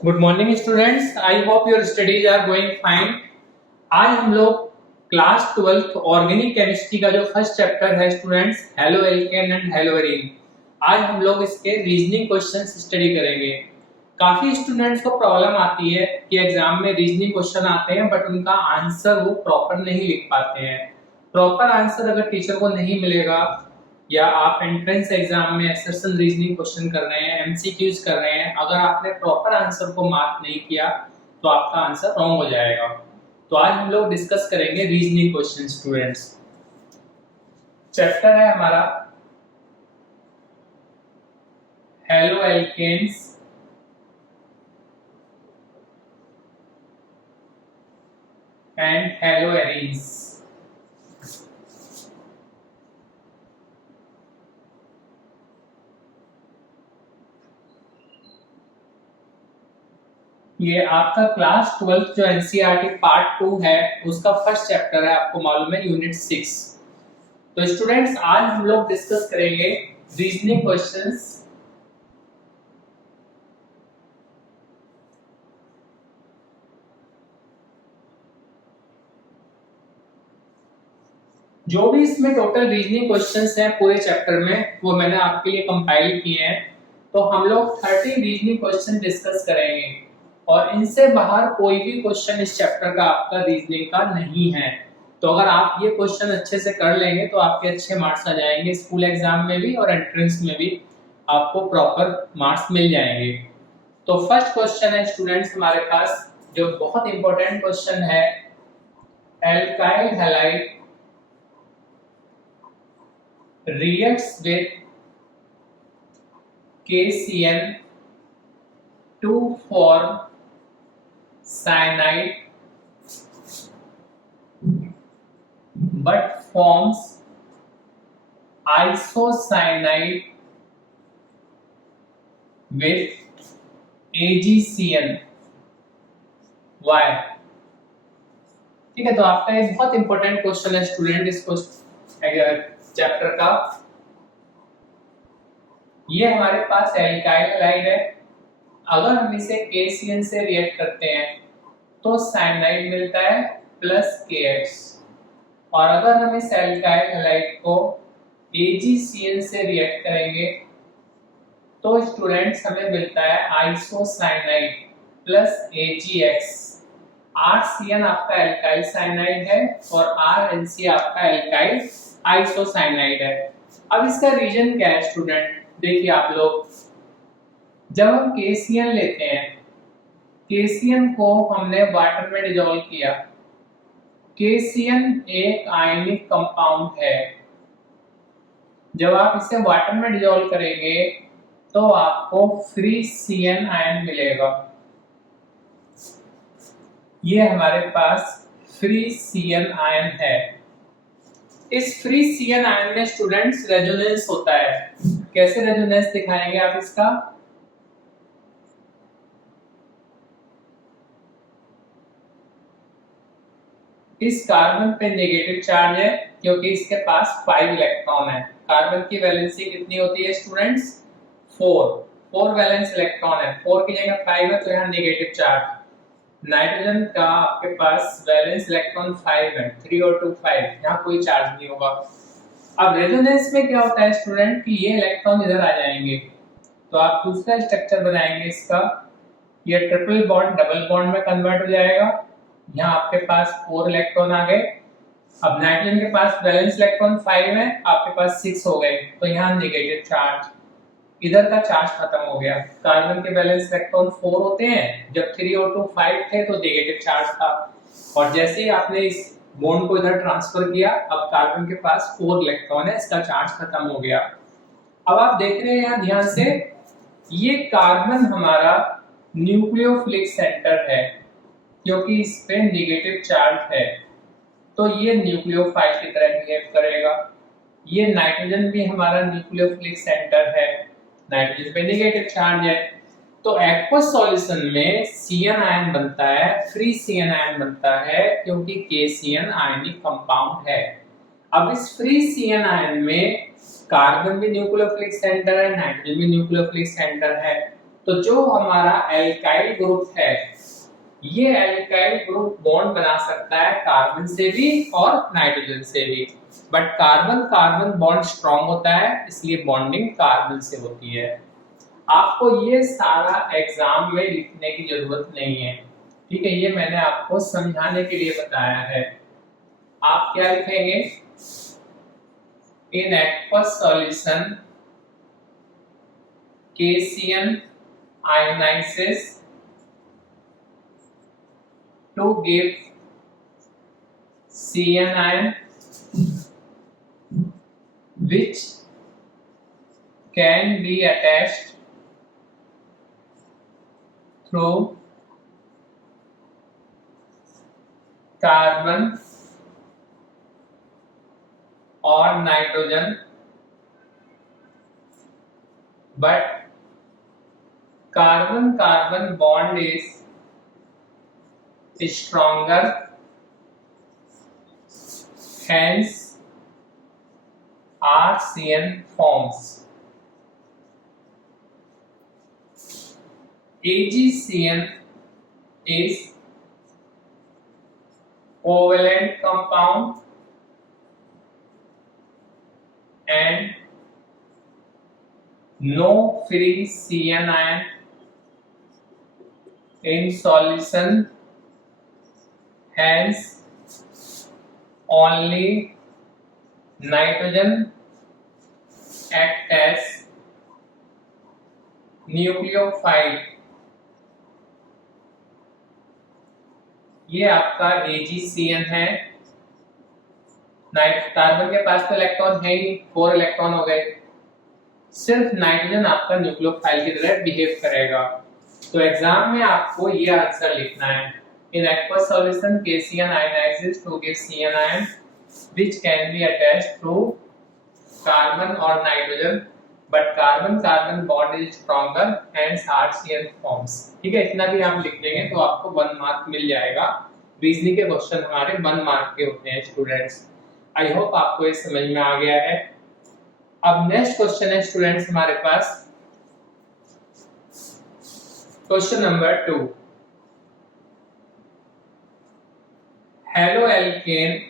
Good morning students, I hope your studies are going fine. आज हम लोग class 12th organic chemistry का जो फर्स्ट चैप्टर है students, haloalkane and haloarene, आज हम लोग इसके रीजनिंग क्वेश्चंस स्टडी करेंगे। काफी स्टूडेंट्स को प्रॉब्लम आती है कि एग्जाम में रीजनिंग क्वेश्चन आते हैं बट उनका आंसर वो प्रॉपर नहीं लिख पाते हैं। प्रॉपर आंसर अगर टीचर को नहीं मिलेगा या आप एंट्रेंस एग्जाम में असर्शन रीजनिंग क्वेश्चन कर रहे हैं, एमसीक्यूज कर रहे हैं, अगर आपने प्रॉपर आंसर को मार्क नहीं किया तो आपका आंसर रॉन्ग हो जाएगा। तो आज हम लोग डिस्कस करेंगे रीजनिंग क्वेश्चन स्टूडेंट्स। चैप्टर है हमारा haloalkanes and haloarenes. ये आपका क्लास 12th जो एनसीईआरटी पार्ट 2 है उसका फर्स्ट चैप्टर है, आपको मालूम है, यूनिट 6। तो स्टूडेंट्स आज हम लोग डिस्कस करेंगे रीजनिंग क्वेश्चंस। जो भी इसमें टोटल रीजनिंग क्वेश्चंस हैं पूरे चैप्टर में वो मैंने आपके लिए कंपाइल किए हैं। तो हम लोग 30 रीजनिंग क्वेश्चन डिस्कस करेंगे और इनसे बाहर कोई भी क्वेश्चन इस चैप्टर का आपका रीजनिंग का नहीं है। तो अगर आप ये क्वेश्चन अच्छे से कर लेंगे तो आपके अच्छे मार्क्स आ जाएंगे, स्कूल एग्जाम में भी और एंट्रेंस में भी आपको प्रॉपर मार्क्स मिल जाएंगे। तो फर्स्ट क्वेश्चन है स्टूडेंट्स हमारे पास जो बहुत इंपॉर्टेंट क्वेश्चन है, alkyl halide reacts with KCN to form cyanide but forms isocyanide with AgCN. Why? ठीक है, तो आपका एक बहुत इंपॉर्टेंट क्वेश्चन है स्टूडेंट इसको चैप्टर का। ये हमारे पास एल्काइल हैलाइड है, अगर हम इसे KCN से रिएक्ट करते हैं तो साइनाइड मिलता है प्लस KX, और अगर हम इस एल्काइल हैलाइड को AgCN से रिएक्ट करेंगे तो स्टूडेंट्स हमें मिलता है आइसोसाइनाइड प्लस AgX। RCN आपका एल्काइल साइनाइड है और RNC आपका एल्काइल आइसोसाइनाइड है। अब इसका रीजन क्या है स्टूडेंट, देखिए आप लोग, जब हम KCN लेते हैं, KCN को हमने वाटर में डिसॉल्व किया। KCN एक आयनिक कंपाउंड है, जब आप इसे वाटर में डिसॉल्व करेंगे तो आपको फ्री CN आयन मिलेगा। ये हमारे पास फ्री CN आयन है। इस फ्री CN आयन में स्टूडेंट्स रेजोनेंस होता है। कैसे रेजोनेंस दिखाएंगे आप इसका, इस कार्बन पे नेगेटिव चार्ज है क्योंकि इसके पास 5 इलेक्ट्रॉन है। कार्बन की वैलेंसी कितनी होती है स्टूडेंट्स, 4 वैलेंस इलेक्ट्रॉन है, 4 की जगह 5 है तो यहाँ नेगेटिव चार्ज। नाइट्रोजन का आपके पास वैलेंस इलेक्ट्रॉन 5 है, 3 और 2 5, यहाँ कोई चार्ज नहीं होगा। अब रेजोनेंस में क्या होता है स्टूडेंट कि ये इलेक्ट्रॉन इधर आ जाएंगे तो आप दूसरा स्ट्रक्चर बनाएंगे इसका, ये ट्रिपल बॉन्ड डबल बॉन्ड में कन्वर्ट हो जाएगा। यहाँ आपके पास 4 इलेक्ट्रॉन आ गए। अब नाइट्रोजन के पास वैलेंस इलेक्ट्रॉन 5 है, आपके पास 6 हो गए तो यहाँ नेगेटिव चार्ज, इधर का चार्ज खत्म हो गया। कार्बन के वैलेंस इलेक्ट्रॉन 4 होते हैं, जब 3 और 2 5 थे तो नेगेटिव चार्ज था, और जैसे ही आपने इस बॉन्ड को इधर ट्रांसफर किया अब कार्बन के पास 4 इलेक्ट्रॉन है, इसका चार्ज खत्म हो गया। अब आप देख रहे हैं यहाँ ध्यान से, ये कार्बन हमारा न्यूक्लियोफिलिक सेंटर है क्योंकि इस पे नेगेटिव चार्ज है तो ये न्यूक्लियोफाइल की तरह बिहेव करेगा। ये नाइट्रोजन भी हमारा न्यूक्लियोफिलिक सेंटर है, नाइट्रोजन पे नेगेटिव चार्ज है, तो एक्वस सॉल्यूशन में CN आयन बनता है, फ्री CN आयन बनता है क्योंकि KCN आयनिक कंपाउंड है। अब इस फ्री CN आयन में कार्बन भी न्यूक्लियोफिलिक सेंटर है, नाइट्रोजन भी न्यूक्लियोफिलिक सेंटर है, तो जो हमारा एल्काइल ग्रुप है, ये एल्काइल ग्रुप बॉन्ड बना सकता है कार्बन से भी और नाइट्रोजन से भी, but carbon carbon bond strong होता है, इसलिए बॉन्डिंग कार्बन से होती है। आपको ये सारा एग्जाम में लिखने की जरूरत नहीं है, ठीक है, ये मैंने आपको समझाने के लिए बताया है। आप क्या लिखेंगे, in aqueous solution KCN ionizes to give CN ion which can be attached through carbon or nitrogen, but carbon carbon bond is stronger, hence RCN forms. AgCN is covalent compound and no free CN ion in solution, hence only nitrogen act as nucleophile। ये आपका AgCN है। Carbon के पास तो electron है ही, 4 electron हो गए, सिर्फ nitrogen आपका न्यूक्लियोफाइल की तरह बिहेव करेगा। तो एग्जाम में आपको ये आंसर लिखना है, in aqueous solution KCN ionizes to give CN ion which can be attached through carbon or nitrogen, but carbon carbon bond is stronger hence RCN forms। ठीक है, इतना भी आप लिख देंगे तो आपको 1 मार्क मिल जाएगा। रीजनिंग के क्वेश्चन हमारे 1 मार्क के होते हैं स्टूडेंट्स। आई होप आपको ये समझ में आ गया है। अब नेक्स्ट क्वेश्चन है स्टूडेंट्स हमारे पास, question number 2। Haloalkane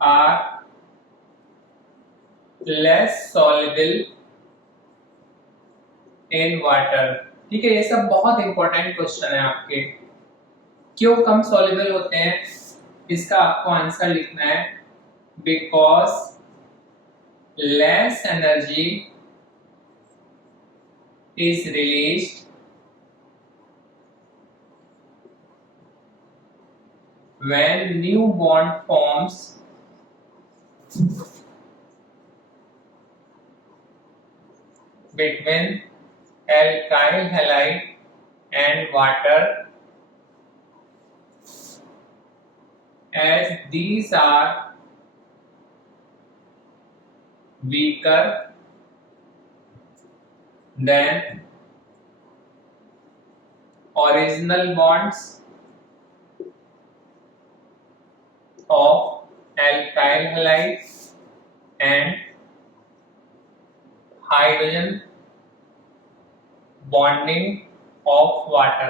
are less soluble in water। ठीक है, ये सब बहुत इंपॉर्टेंट क्वेश्चन है आपके। क्यों कम सॉल्युबल होते हैं, इसका आपको आंसर लिखना है, because less energy is released when new bond forms between alkyl halide and water, as these are weaker than original bonds of alkyl halide and hydrogen bonding of water।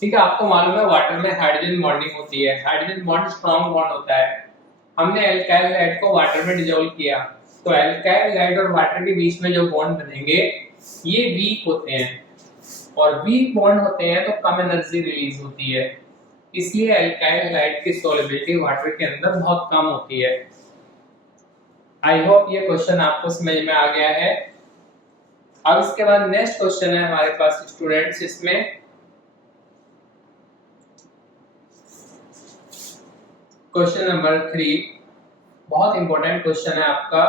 ठीक है, आपको मालूम है वाटर में hydrogen bonding होती है, hydrogen bond strong bond होता है। हमने अल्काइल हाइड को वाटर में डिसॉल्व किया, तो अल्काइल हाइड और वाटर के बीच में जो बॉन्ड बनेंगे ये वीक होते हैं, और वीक बॉन्ड होते हैं तो कम एनर्जी रिलीज होती है, इसलिए अल्काइल हाइड की सॉल्युबिलिटी वाटर के अंदर बहुत कम होती है। आई होप ये क्वेश्चन आपको समझ में आ गया है। अब इसके बाद नेक्स्ट क्वेश्चन है हमारे पास स्टूडेंट्स, इसमें क्वेश्चन नंबर 3 बहुत इंपॉर्टेंट क्वेश्चन है आपका।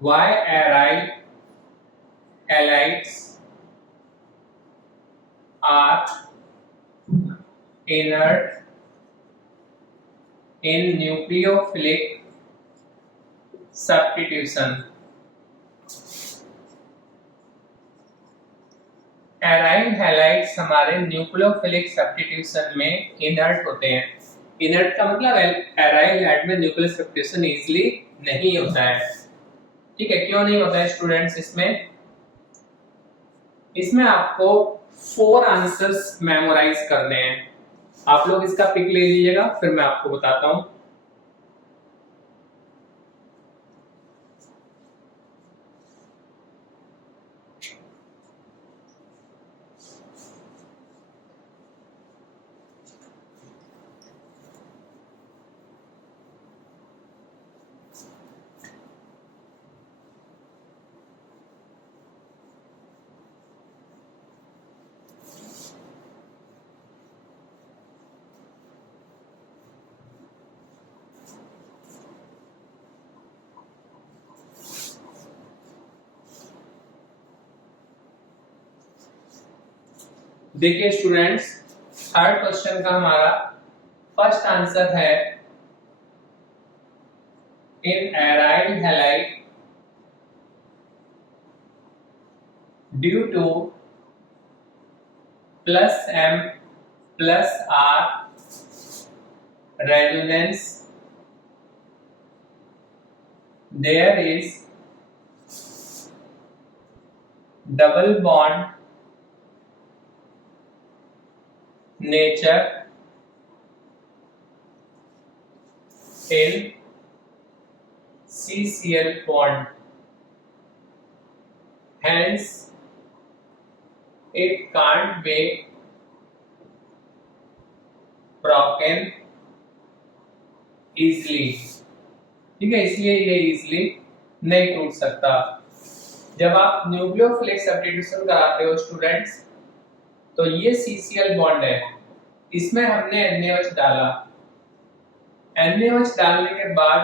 Why aryl halides are inert in nucleophilic substitution। Aryl halides हमारे न्यूक्लियोफिलिक सब्स्टिट्यूशन में इनर्ट होते हैं। इनर्ट का मतलब एराइल हैलाइड में न्यूक्लियर सब्स्टिट्यूशन इजीली नहीं होता है। ठीक है, क्यों नहीं होता है स्टूडेंट्स? इसमें आपको 4 आंसर्स मेमोराइज करने हैं। आप लोग इसका पिक ले लीजिएगा, फिर मैं आपको बताता हूं। देखिए स्टूडेंट्स, थर्ड क्वेश्चन का हमारा फर्स्ट आंसर है in aryl halide due to plus m plus r resonance there is double bond nature in CCl bond, hence it can't be broken easily। ठीक है, इसलिए ये इजीली नहीं टूट सकता। जब आप न्यूक्लियोफिलिक सब्स्टिट्यूशन कराते हो स्टूडेंट्स, तो ये CCl बॉन्ड है, इसमें हमने NaOH डाला। NaOH डालने के बाद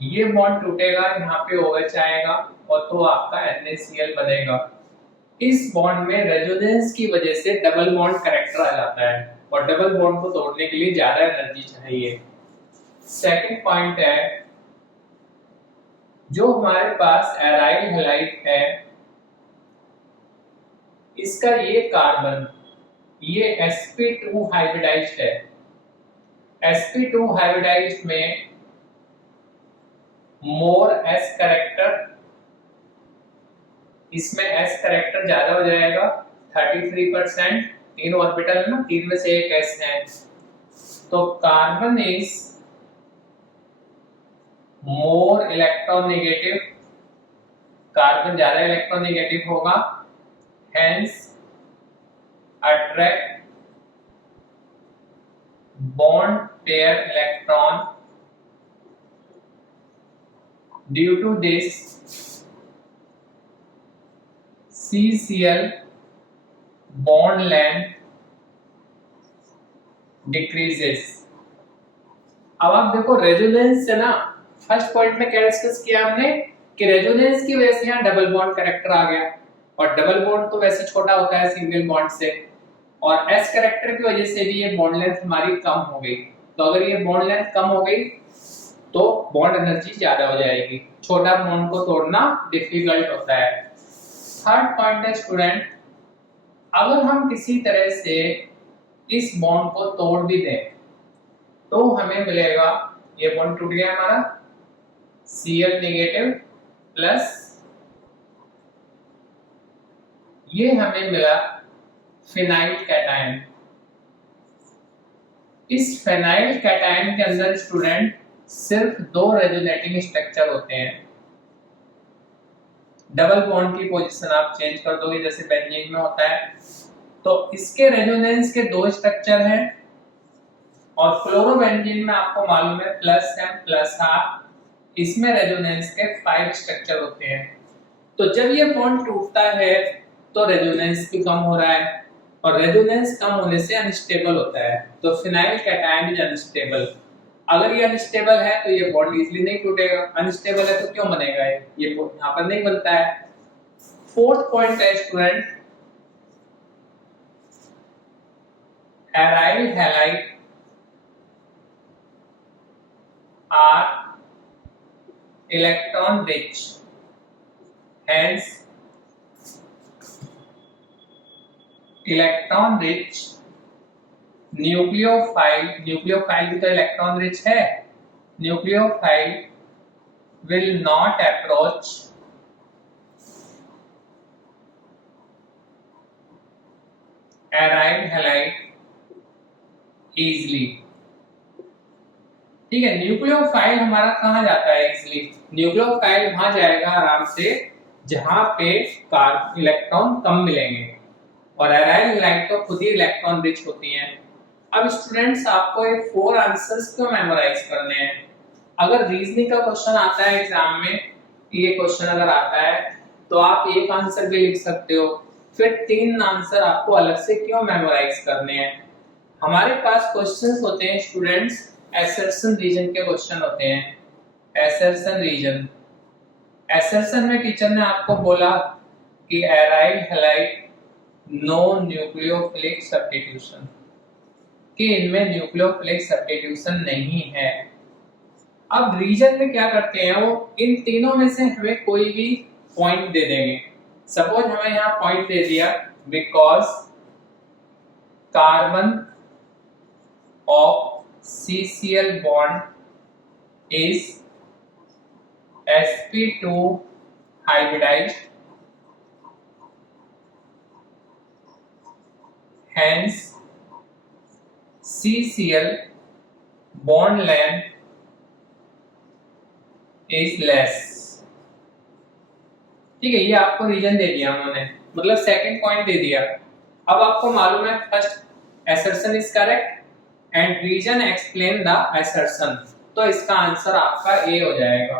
ये बॉन्ड टूटेगा, यहाँ पे OH आएगा और तो आपका NaCl बनेगा। इस बॉन्ड में रेजोनेंस की वजह से डबल बॉन्ड कैरेक्टर आ जाता है और डबल बॉन्ड को तोड़ने के लिए ज्यादा एनर्जी चाहिए। सेकंड पॉइंट है, जो हमारे पास एराइल हैलाइड है, इसका ये कार्बन ये sp2 हाइब्रिडाइज्ड है। sp2 हाइब्रिडाइज्ड में मोर s कैरेक्टर, इसमें s कैरेक्टर ज्यादा हो जाएगा 33%। 3 ऑर्बिटल है ना, 3 में से एक s है, तो carbon is more electronegative, carbon ज्यादा इलेक्ट्रोनेगेटिव होगा, hence attract bond pair electron. Due to this CCl bond length decreases। अब आप देखो रेजोनेंस से ना, फर्स्ट पॉइंट में क्या डिस्कस किया हमने कि रेजोनेंस की वजह से यहाँ डबल बॉन्ड कैरेक्टर आ गया, और डबल बॉन्ड तो वैसे छोटा होता है सिंगल बॉन्ड से, और s कैरेक्टर की वजह से भी ये बॉन्ड लेंथ हमारी कम हो गई। तो अगर ये बॉन्ड लेंथ कम हो गई तो बॉन्ड एनर्जी ज्यादा हो जाएगी, छोटा बॉन्ड को तोड़ना डिफिकल्ट होता है। थर्ड पॉइंट है स्टूडेंट, अगर हम किसी तरह से इस बॉन्ड को तोड़ भी दें तो हमें मिलेगा, ये बॉन्ड टूट गया हमारा, Cl नेगेटिव प्लस ये हमें मिला फिनाइल कैटायन। इस फिनाइल कैटायन के अंदर स्टूडेंट सिर्फ 2 रेजोनेटिंग स्ट्रक्चर होते हैं। डबल बॉन्ड की पोजीशन आप चेंज कर दोगे जैसे बेंजीन में होता है, तो इसके रेजोनेंस के 2 स्ट्रक्चर हैं, और फ्लोरोबेंजीन में आपको मालूम है प्लस m प्लस r, इसमें रेजोनेंस के 5 स्ट्रक्चर होते हैं। तो जब ये बॉन्ड टूटता है तो रेजोनेंस भी कम हो रहा है, और रेजोनेंस कम होने से अनस्टेबल होता है, तो फिनाइल कैटायन इज अनस्टेबल। अगर ये अनस्टेबल है तो ये बॉन्ड इजीली नहीं टूटेगा, अनस्टेबल है तो क्यों बनेगा ये बॉन्ड यहाँ पर नहीं बनता है। फोर्थ पॉइंट है student, aryl halide are electron rich, hence electron rich nucleophile, nucleophile भी तो इलेक्ट्रॉन रिच है, nucleophile will not approach aryl halide easily. ठीक है, न्यूक्लियोफाइल हमारा कहाँ जाता है इजली? न्यूक्लियोफाइल वहां जाएगा आराम से जहां पे इलेक्ट्रॉन कम मिलेंगे, और एराइल हैलाइड तो खुद ही इलेक्ट्रॉन रिच होती हैं। अब स्टूडेंट्स आपको ये 4 आंसर्स क्यों मेमोराइज करने हैं? अगर रीजनिंग का क्वेश्चन आता है एग्जाम में, ये क्वेश्चन अगर आता है तो आप एक आंसर भी लिख सकते हो, फिर 3 आंसर आपको अलग से क्यों मेमोराइज करने हैं? हमारे पास क्वेश्चंस होते हैं स्टूडेंट्स, एसर्शन रीजन के क्वेश्चन होते हैं। एसर्शन रीजन, एसर्शन में टीचर ने आपको बोला कि aryl halide no nucleophilic substitution, कि इनमें न्यूक्लियोफिलिक सब्स्टिट्यूशन नहीं है। अब रीजन में क्या करते हैं, वो इन तीनों में से हमें कोई भी पॉइंट दे देंगे। सपोज हमें यहाँ पॉइंट दे दिया because carbon of CCl bond is sp2 hybridized, hence CCl bond length is less। ठीक है, ये आपको रीजन दे दिया उन्होंने, मतलब सेकंड पॉइंट दे दिया। अब आपको मालूम है first assertion is correct and reason explain the assertion, तो इसका आंसर आपका ए हो जाएगा।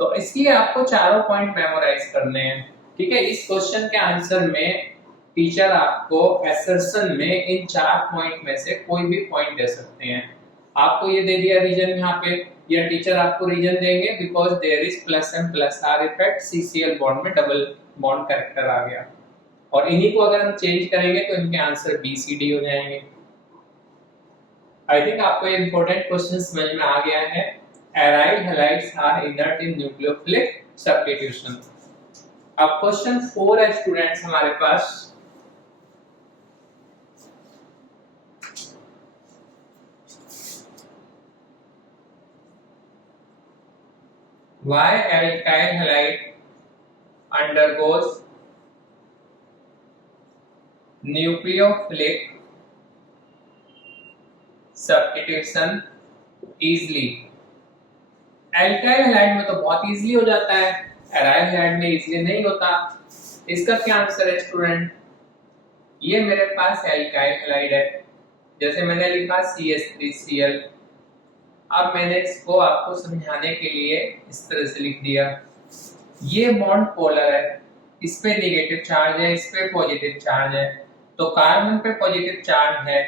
तो इसलिए आपको चारों पॉइंट मेमोराइज करने हैं। ठीक है, इस क्वेश्चन के आंसर में टीचर आपको assertion में इन 4 पॉइंट में से कोई भी पॉइंट दे सकते हैं। आपको ये दे दिया रीजन यहाँ पे, या टीचर आपको रीजन देंगे because there is plus M plus R effect, CCl bond में डबल बॉन्ड कैरेक्टर आ गया, और इन्हीं को अगर हम चेंज करेंगे तो इनके आंसर बी सी डी हो जाएंगे। आई थिंक आपको ये इंपॉर्टेंट क्वेश्चन समझ में आ गया है। Aryl halides are inert in nucleophilic substitution. अब क्वेश्चन 4 है स्टूडेंट्स हमारे पास। Why alkyl halide undergoes nucleophilic substitution easily? Alkyl halide में तो बहुत इजीली हो जाता है, एराइल हैलाइड में इजीली नहीं होता। इसका क्या आंसर है स्टूडेंट? ये मेरे पास एल्काइल हैलाइड है, जैसे मैंने लिखा CH3Cl। अब मैंने इसको आपको समझाने के लिए इस तरह से लिख दिया, ये बॉन्ड पोलर है, इस पे नेगेटिव चार्ज है, इस पे पॉजिटिव चार्ज है, तो कार्बन पे पॉजिटिव चार्ज है,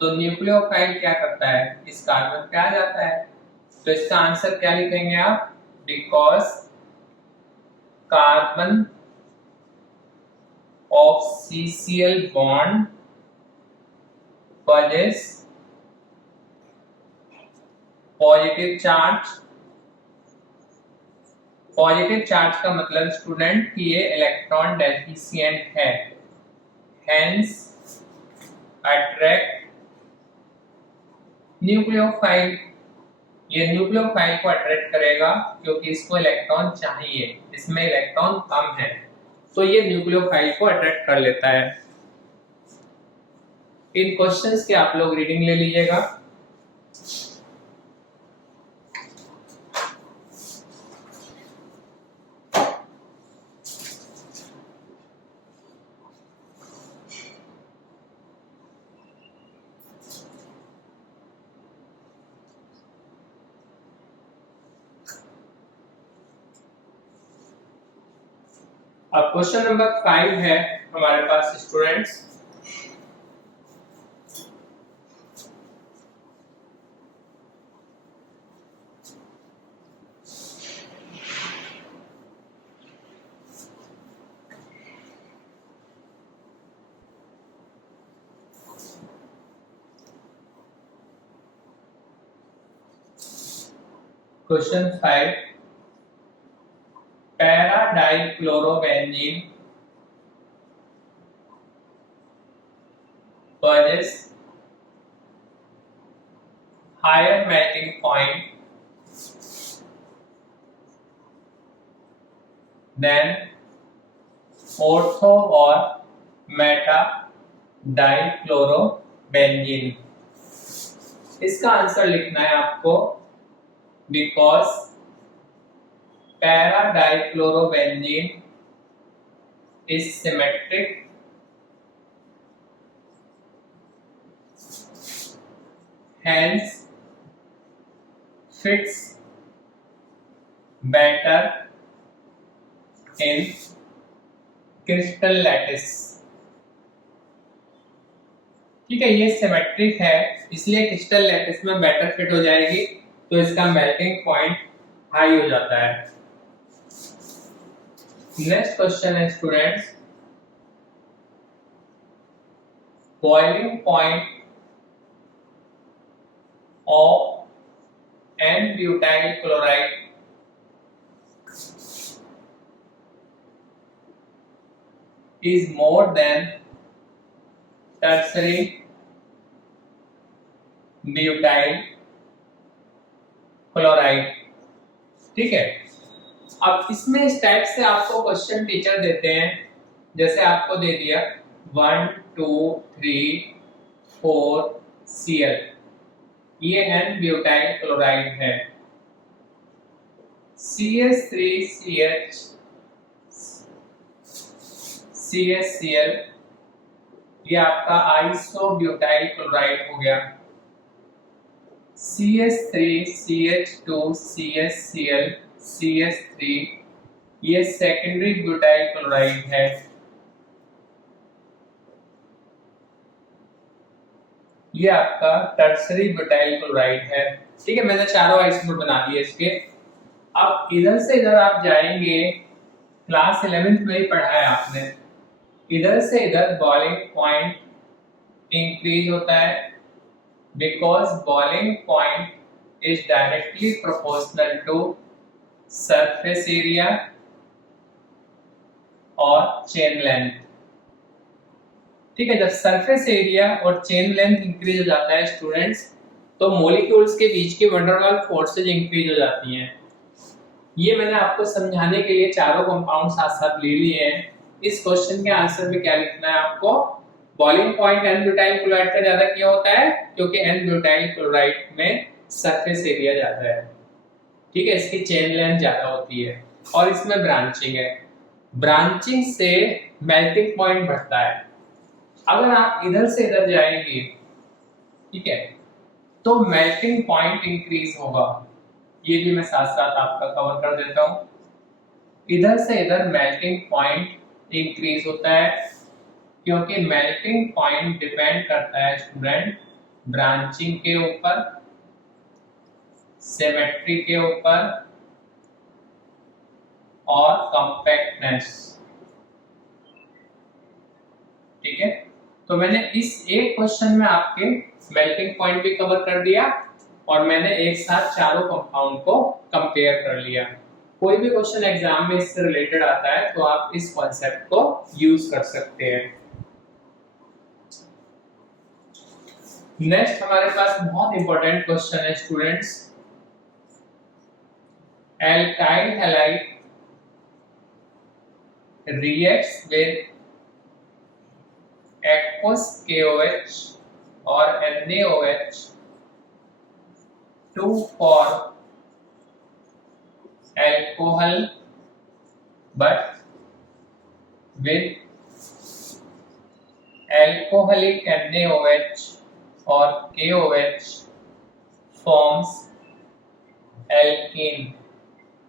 तो न्यूक्लियोफाइल क्या करता है, इस कार्बन पे आ जाता है। तो इसका आंसर क्या लिखेंगे आप? Because carbon of CCl bond possess positive charge. Positive charge का मतलब स्टूडेंट कि ये इलेक्ट्रॉन डेफिशिएंट है, हेंस अट्रैक्ट न्यूक्लियोफाइल। ये न्यूक्लियोफाइल को अट्रैक्ट करेगा क्योंकि इसको इलेक्ट्रॉन चाहिए, इसमें इलेक्ट्रॉन कम है, तो ये न्यूक्लियोफाइल को अट्रैक्ट कर लेता है। इन क्वेश्चंस के आप लोग रीडिंग ले लीजिएगा। अब क्वेश्चन नंबर 5 है हमारे पास students. Question 5, para dichlorobenzene possess higher melting point than ortho or meta dichlorobenzene. इसका आंसर लिखना है आपको, because para dichlorobenzene is symmetric hence fits better in crystal lattice। ठीक है, ये सिमेट्रिक है इसलिए क्रिस्टल लैटिस में बेटर फिट हो जाएगी, तो इसका मेल्टिंग पॉइंट हाई हो जाता है। नेक्स्ट क्वेश्चन है students, boiling point of N-butyl chloride is more than tertiary butyl chloride। ठीक है, अब इसमें इस टाइप से आपको क्वेश्चन टीचर देते हैं, जैसे आपको दे दिया 1 2 3 4 Cl, ये N-ब्यूटाइल क्लोराइड है, CH3CH CHCl, ये आपका आइसोब्यूटाइल क्लोराइड हो गया, CH3CH2CHCl CH3, ये सेकेंडरी ब्यूटाइल क्लोराइड है, ये आपका टर्सरी ब्यूटाइल क्लोराइड है। ठीक है, मैंने चारों आइसोमर बना दिए इसके। अब इधर से इधर आप जाएंगे, क्लास 11th में ही पढ़ा है आपने, इधर से इधर बॉइलिंग पॉइंट इंक्रीज होता है, because boiling point is directly proportional to surface area और चेन लेंथ। ठीक है, जब सरफेस एरिया और चेन लेंथ इंक्रीज हो जाता है स्टूडेंट्स, तो मॉलिक्यूल्स के बीच की वंडर वाल फोर्सेज इंक्रीज हो जाती हैं। ये मैंने आपको समझाने के लिए चारों कंपाउंड साथ साथ ले लिए हैं। इस क्वेश्चन के आंसर में क्या लिखना है आपको, बॉइलिंग पॉइंट N-ब्यूटाइल क्लोराइड का ज्यादा क्यों होता है, क्योंकि N-ब्यूटाइल क्लोराइड में सरफेस एरिया ज्यादा है। ठीक है, इसकी चेन लेंथ ज्यादा होती है और इसमें ब्रांचिंग है, ब्रांचिंग से मेल्टिंग पॉइंट बढ़ता है। अगर आप इधर से इधर जाएंगे, ठीक है, तो मेल्टिंग पॉइंट इंक्रीज होगा। ये भी मैं साथ साथ आपका कवर कर देता हूं, इधर से इधर मेल्टिंग पॉइंट इंक्रीज होता है, क्योंकि मेल्टिंग पॉइंट डिपेंड करता है स्टूडेंट ब्रांचिंग के ऊपर, सिमेट्री के ऊपर और कॉम्पैक्टनेस। ठीक है, तो मैंने इस एक क्वेश्चन में आपके मेल्टिंग पॉइंट भी कवर कर दिया और मैंने एक साथ चारों कंपाउंड को कंपेयर कर लिया। कोई भी क्वेश्चन एग्जाम में इससे रिलेटेड आता है तो आप इस कॉन्सेप्ट को यूज कर सकते हैं। नेक्स्ट हमारे पास बहुत इंपॉर्टेंट क्वेश्चन है students, alkyl halide reacts with aqueous KOH or NaOH to form alcohol, but with alcoholic NaOH or KOH forms alkene।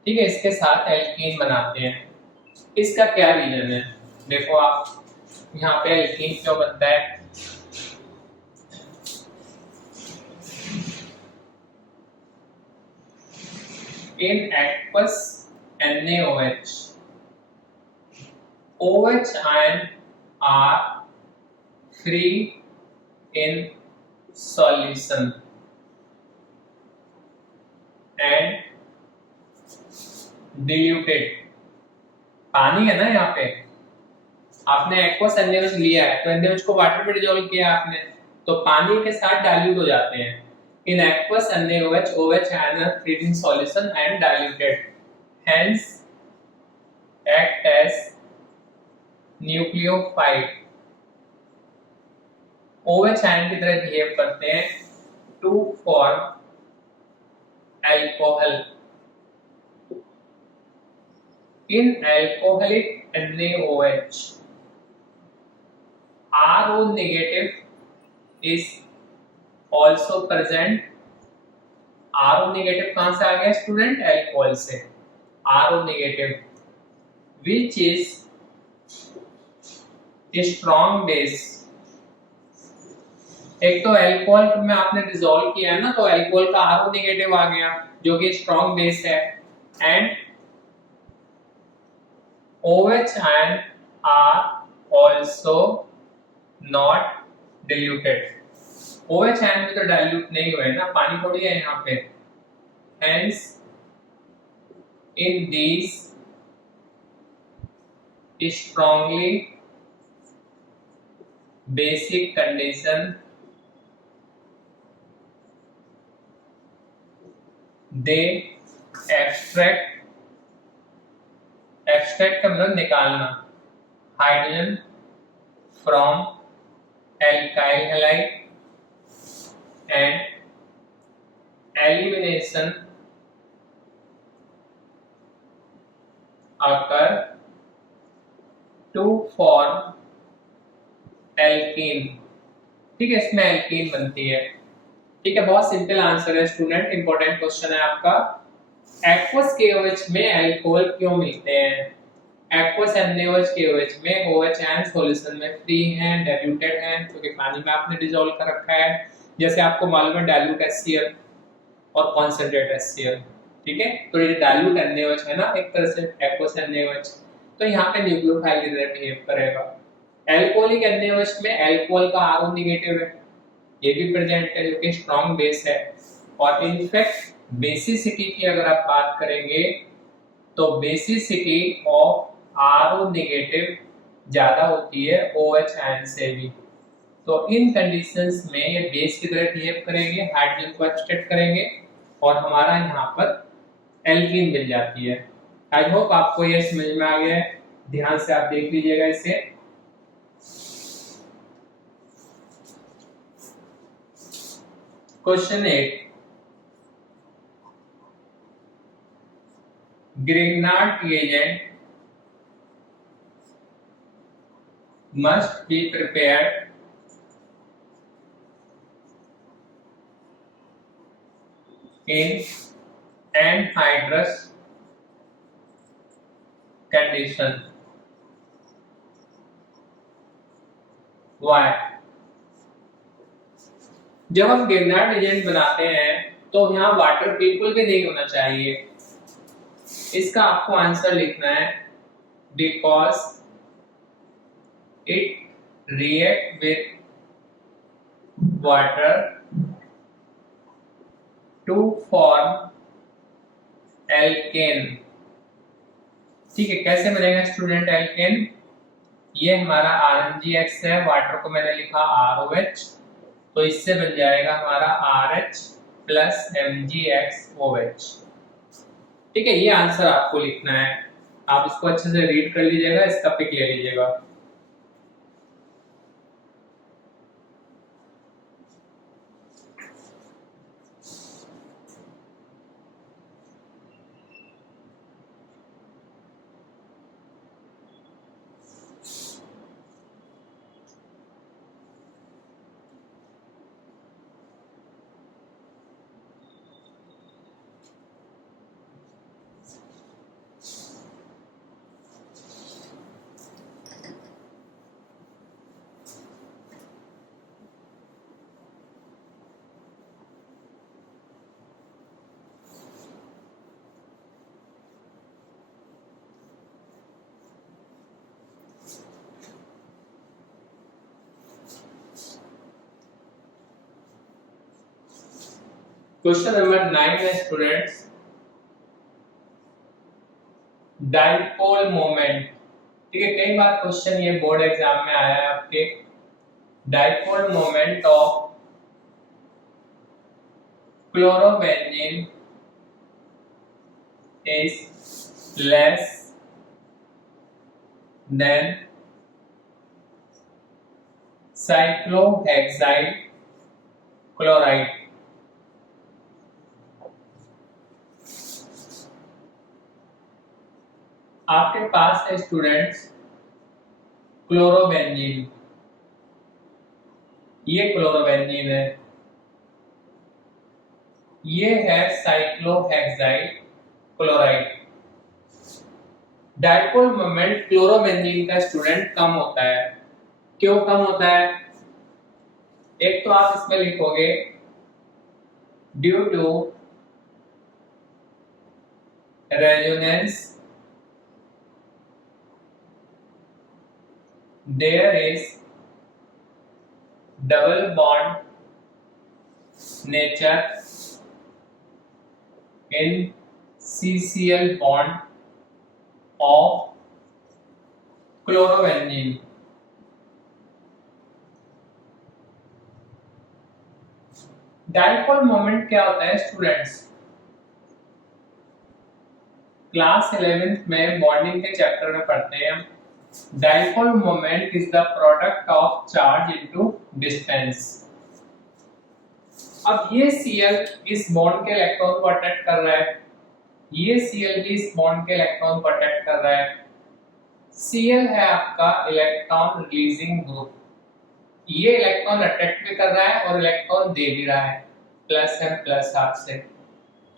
ठीक है, इसके साथ एल्कीन बनाते हैं। इसका क्या रीजन है, देखो आप यहाँ पे एल्कीन क्यों बनता है। In aqueous NaOH, OH ion are free in solution and diluted। पानी है ना यहाँ पे, आपने एक्वस NaOH लिया है तो NaOH को वाटर में डिसॉल्व किया आपने, तो पानी के साथ डाइल्यूट हो जाते हैं। In aqueous NaOH, OH ions are free in solution and diluted, hence act as nucleophile OH ion की तरह बिहेव करते हैं to form alcohol. In alcoholic NaOH, RO negative is also present। RO negative कहां से आ गया student? Alcohol से। RO negative which is strong base। एक तो अल्कोहल में आपने डिसॉल्व किया है ना, तो अल्कोहल का RO नेगेटिव आ गया जो कि स्ट्रॉन्ग बेस है। And OH ion are also not diluted। OH ion भी तो डाइल्यूट नहीं हुए ना, पानी थोड़ी है यहाँ पे। Hence in these strongly basic condition they extract का मतलब निकालना hydrogen from alkyl halide and elimination occur to form alkene। ठीक है, इसमें एल्कीन बनती है। ठीक है, बहुत सिंपल आंसर है स्टूडेंट, इंपॉर्टेंट क्वेश्चन है आपका। एक्वस KOH में अल्कोहल क्यों मिलते हैं? एक्वस NaOH KOH में OH आयन सॉल्यूशन में फ्री हैं, डाइल्यूटेड हैं, क्योंकि पानी में आपने डिसॉल्व कर रखा है। जैसे आपको मालूम है डाइल्यूट HCl और कॉन्सेंट्रेट HCl। ठीक है, तो ये डाइल्यूट NaOH है ना, एक तरह से एक्वस NaOH, तो यहाँ पे न्यूक्लियोफाइल की तरह बिहेव करेगा। एल्कोहलिक NaOH में अल्कोहल का RO नेगेटिव है, ये भी प्रेजेंट है जो कि स्ट्रॉन्ग बेस है। और इनफैक्ट बेसिसिटी की अगर आप बात करेंगे तो बेसिसिटी ऑफ RO नेगेटिव ज्यादा होती है OH आयन से भी। तो इन कंडीशंस में ये बेस की तरह बिहेव करेंगे, हाइड्रोजन को एक्सट्रैक्ट करेंगे और हमारा यहाँ पर एल्कीन मिल जाती है। आई होप आपको ये समझ में आ गया है, ध्यान से आप देख लीजिएगा इसे। Question 8, Grignard reagent must be prepared in anhydrous condition। Why? जब हम Grignard reagent बनाते हैं तो यहाँ वाटर बिल्कुल भी नहीं होना चाहिए। इसका आपको आंसर लिखना है because it react with water to form alkane. ठीक है, कैसे बनेगा स्टूडेंट एल्केन? ये हमारा RMgX है, वाटर को मैंने लिखा ROH, तो इससे बन जाएगा हमारा RH प्लस MgXOH। ठीक है, ये आंसर आपको लिखना है, आप इसको अच्छे से रीड कर लीजिएगा, इसका पिक ले लीजिएगा। क्वेश्चन नंबर 9 है स्टूडेंट्स, डाइपोल मोमेंट। ठीक है, कई बार क्वेश्चन ये बोर्ड एग्जाम में आया है आपके। Dipole moment of chlorobenzene is less than cyclohexyl chloride. आपके पास है स्टूडेंट्स क्लोरोबेंजीन, ये क्लोरोबेंजीन है, ये है cyclohexyl chloride. Dipole moment chlorobenzene का स्टूडेंट कम होता है। क्यों कम होता है? एक तो आप इसमें लिखोगे due to resonance there is double bond nature in CCl bond of chlorobenzene। Dipole moment क्या होता है स्टूडेंट्स? क्लास 11th में बॉन्डिंग के चैप्टर में पढ़ते हैं हम। Dipole moment is the product of charge into distance. अब ये Cl इस बॉन्ड के इलेक्ट्रॉन को अट्रैक्ट कर रहा है, ये Cl भी इस बॉन्ड के इलेक्ट्रॉन को अट्रैक्ट कर रहा है। Cl है आपका इलेक्ट्रॉन रिलीजिंग ग्रुप, ये इलेक्ट्रॉन अट्रैक्ट भी कर रहा है और इलेक्ट्रॉन दे भी रहा है, प्लस एंड प्लस हाफ से।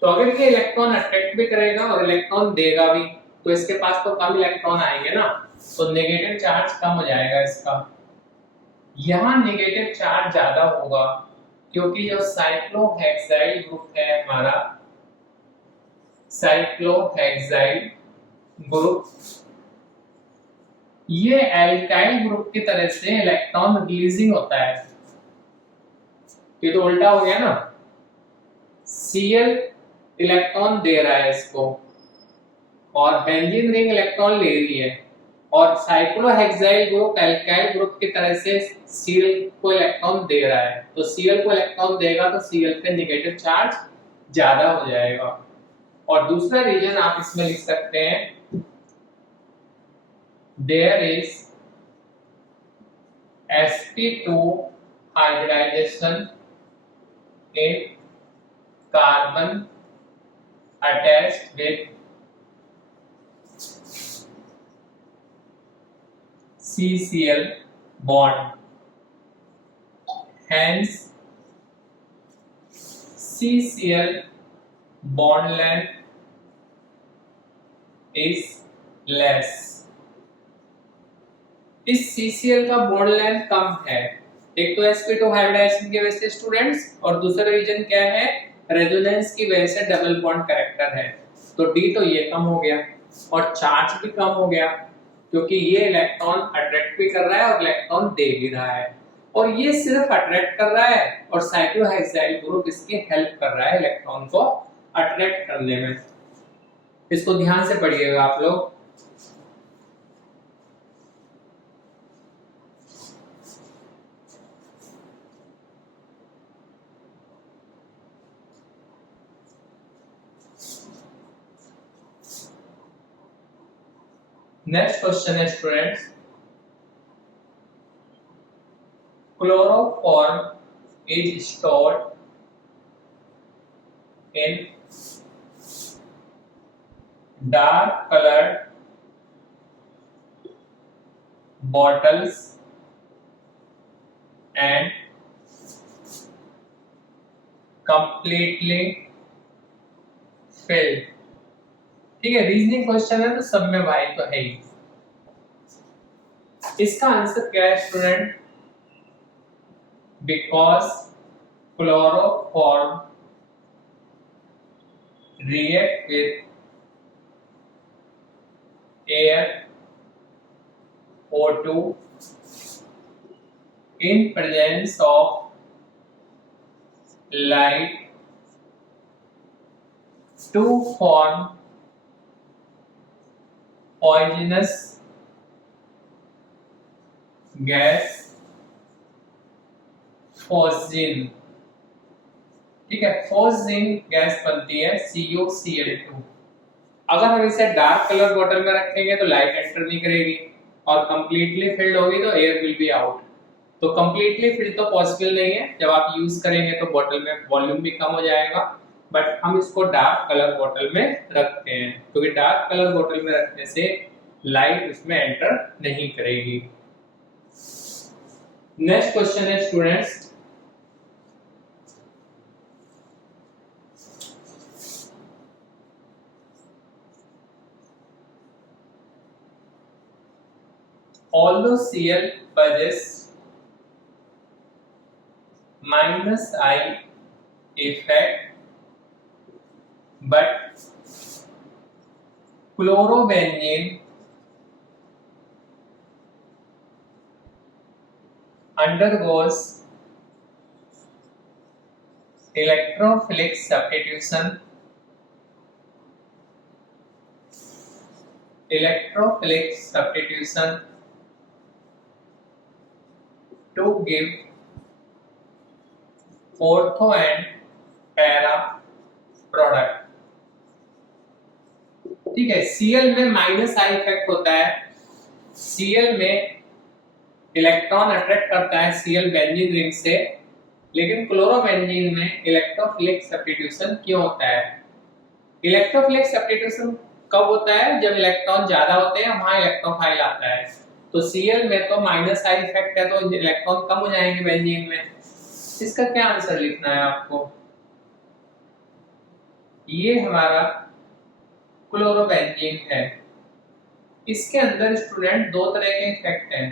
तो अगर ये इलेक्ट्रॉन अट्रैक्ट भी करेगा और इलेक्ट्रॉन देगा भी, तो इसके पास तो कम इलेक्ट्रॉन आएंगे ना, तो नेगेटिव चार्ज कम हो जाएगा इसका। यहाँ नेगेटिव चार्ज ज्यादा होगा क्योंकि जो साइक्लोहेक्साइल ग्रुप है हमारा, साइक्लोहेक्साइल ग्रुप, ये एल्काइल ग्रुप की तरह से इलेक्ट्रॉन रिलीजिंग होता है। ये तो उल्टा हो गया ना, Cl इलेक्ट्रॉन दे रहा है इसको और बेंजीन रिंग इलेक्ट्रॉन ले रही है, और साइक्लोहेक्साइल ग्रुप एल्काइल ग्रुप की तरह से Cl को इलेक्ट्रॉन दे रहा है। तो Cl को इलेक्ट्रॉन देगा तो Cl पे नेगेटिव चार्ज ज्यादा हो जाएगा। और दूसरा रीजन आप इसमें लिख सकते हैं, there is sp2 hybridization in carbon attached with CCl bond, hence CCl bond length is less। इस CCl का बॉन्ड लेंथ कम है, एक तो sp2 हाइब्रिडाइजेशन की वजह से स्टूडेंट्स, और दूसरा रीजन क्या है, रेजोनेंस की वजह से डबल बॉन्ड कैरेक्टर है। तो D तो ये कम हो गया और चार्ज भी कम हो गया क्योंकि ये इलेक्ट्रॉन अट्रैक्ट भी कर रहा है और इलेक्ट्रॉन दे भी रहा है, और ये सिर्फ अट्रैक्ट कर रहा है और साइक्लोहेक्साइल ग्रुप इसकी हेल्प कर रहा है इलेक्ट्रॉन को अट्रैक्ट करने में। इसको ध्यान से पढ़िएगा आप लोग। नेक्स्ट क्वेश्चन है students, chloroform is stored in dark coloured bottles and completely filled। ठीक है, रीजनिंग क्वेश्चन है तो सब में भाई तो है ही। इसका आंसर क्या है student? Because chloroform react with air O2 in presence of light to form poisonous gas phosgene। ठीक है, phosgene गैस बनती है CuCl2। अगर हम इसे डार्क कलर बोतल में रखेंगे तो लाइट एंटर नहीं करेगी और कंप्लीटली फिल्ड होगी तो एयर विल बी आउट। तो कंप्लीटली फिर तो पॉसिबल नहीं है, जब आप यूज करेंगे तो बॉटल में वॉल्यूम भी कम हो जाएगा, बट हम इसको डार्क कलर बॉटल में रखते हैं क्योंकि डार्क कलर बॉटल में रखने से लाइट उसमें एंटर नहीं करेगी। नेक्स्ट क्वेश्चन है students, although Cl possesses minus I effect, but chlorobenzene undergoes electrophilic substitution to give ortho and para product। ठीक है, Cl में माइनस आई इफेक्ट होता है, Cl में इलेक्ट्रॉन अट्रैक्ट करता है Cl बेंजीन रिंग से, लेकिन क्लोरोबेंजीन में इलेक्ट्रोफिलिक सब्स्टिट्यूशन क्यों होता है? इलेक्ट्रोफिलिक सब्स्टिट्यूशन कब होता है? जब इलेक्ट्रॉन ज्यादा होते हैं वहां इलेक्ट्रोफाइल आता है। तो Cl में तो माइनस आई इफेक्ट है तो इलेक्ट्रॉन कम हो जाएंगे बेंजीन में। इसका क्या आंसर लिखना है आपको? ये हमारा क्लोरोबेंजीन है। इसके अंदर स्टूडेंट दो तरह के इफेक्ट हैं।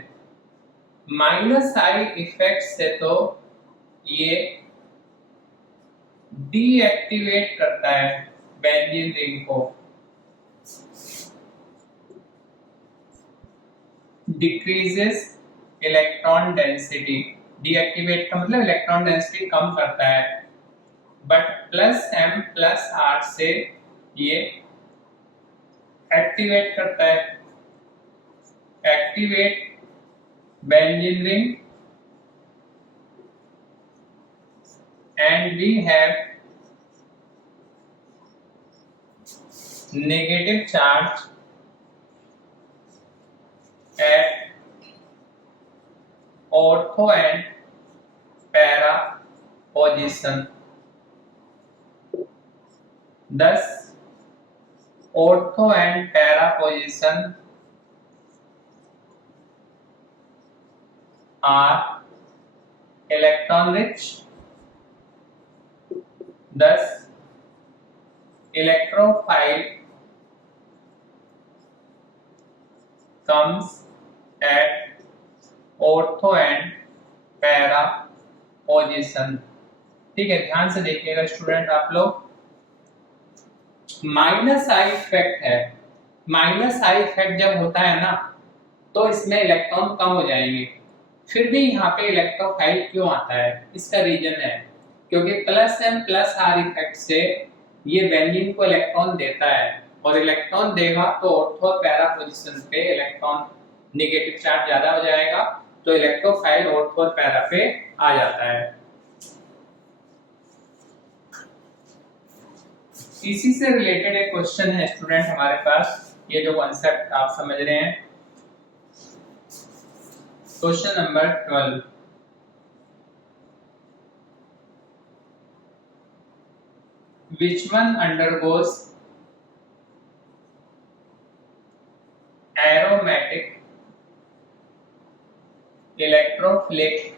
माइनस आई इफेक्ट से तो ये डीएक्टिवेट करता है बेंजीन रिंग को, डिक्रीजेस इलेक्ट्रॉन डेंसिटी। डीएक्टिवेट का मतलब इलेक्ट्रॉन डेंसिटी कम करता है, but plus M plus R से ये एक्टिवेट करता है, activate benzene ring, and we have negative charge at ortho and para position। thus ortho and para position are electron rich, thus electrophile comes at ortho and para position। ठीक है, ध्यान से देखिएगा student आप लोग। Minus I effect है, minus I effect जब होता है ना तो इसमें इलेक्ट्रॉन कम हो जाएंगे, फिर भी यहाँ पे इलेक्ट्रोफाइल क्यों आता है? इसका रीजन है क्योंकि plus M plus R effect से ये बेंजीन को इलेक्ट्रॉन देता है, और इलेक्ट्रॉन देगा तो ऑर्थो और पैरा पोजीशन पे इलेक्ट्रॉन नेगेटिव चार्ज ज्यादा हो जाएगा, तो इलेक्ट्रोफाइल ऑर्थो और पैरा पे आ जाता है। इसी से रिलेटेड एक क्वेश्चन है स्टूडेंट हमारे पास, ये जो कॉन्सेप्ट आप समझ रहे हैं। Question number 12, which one undergoes aromatic electrophilic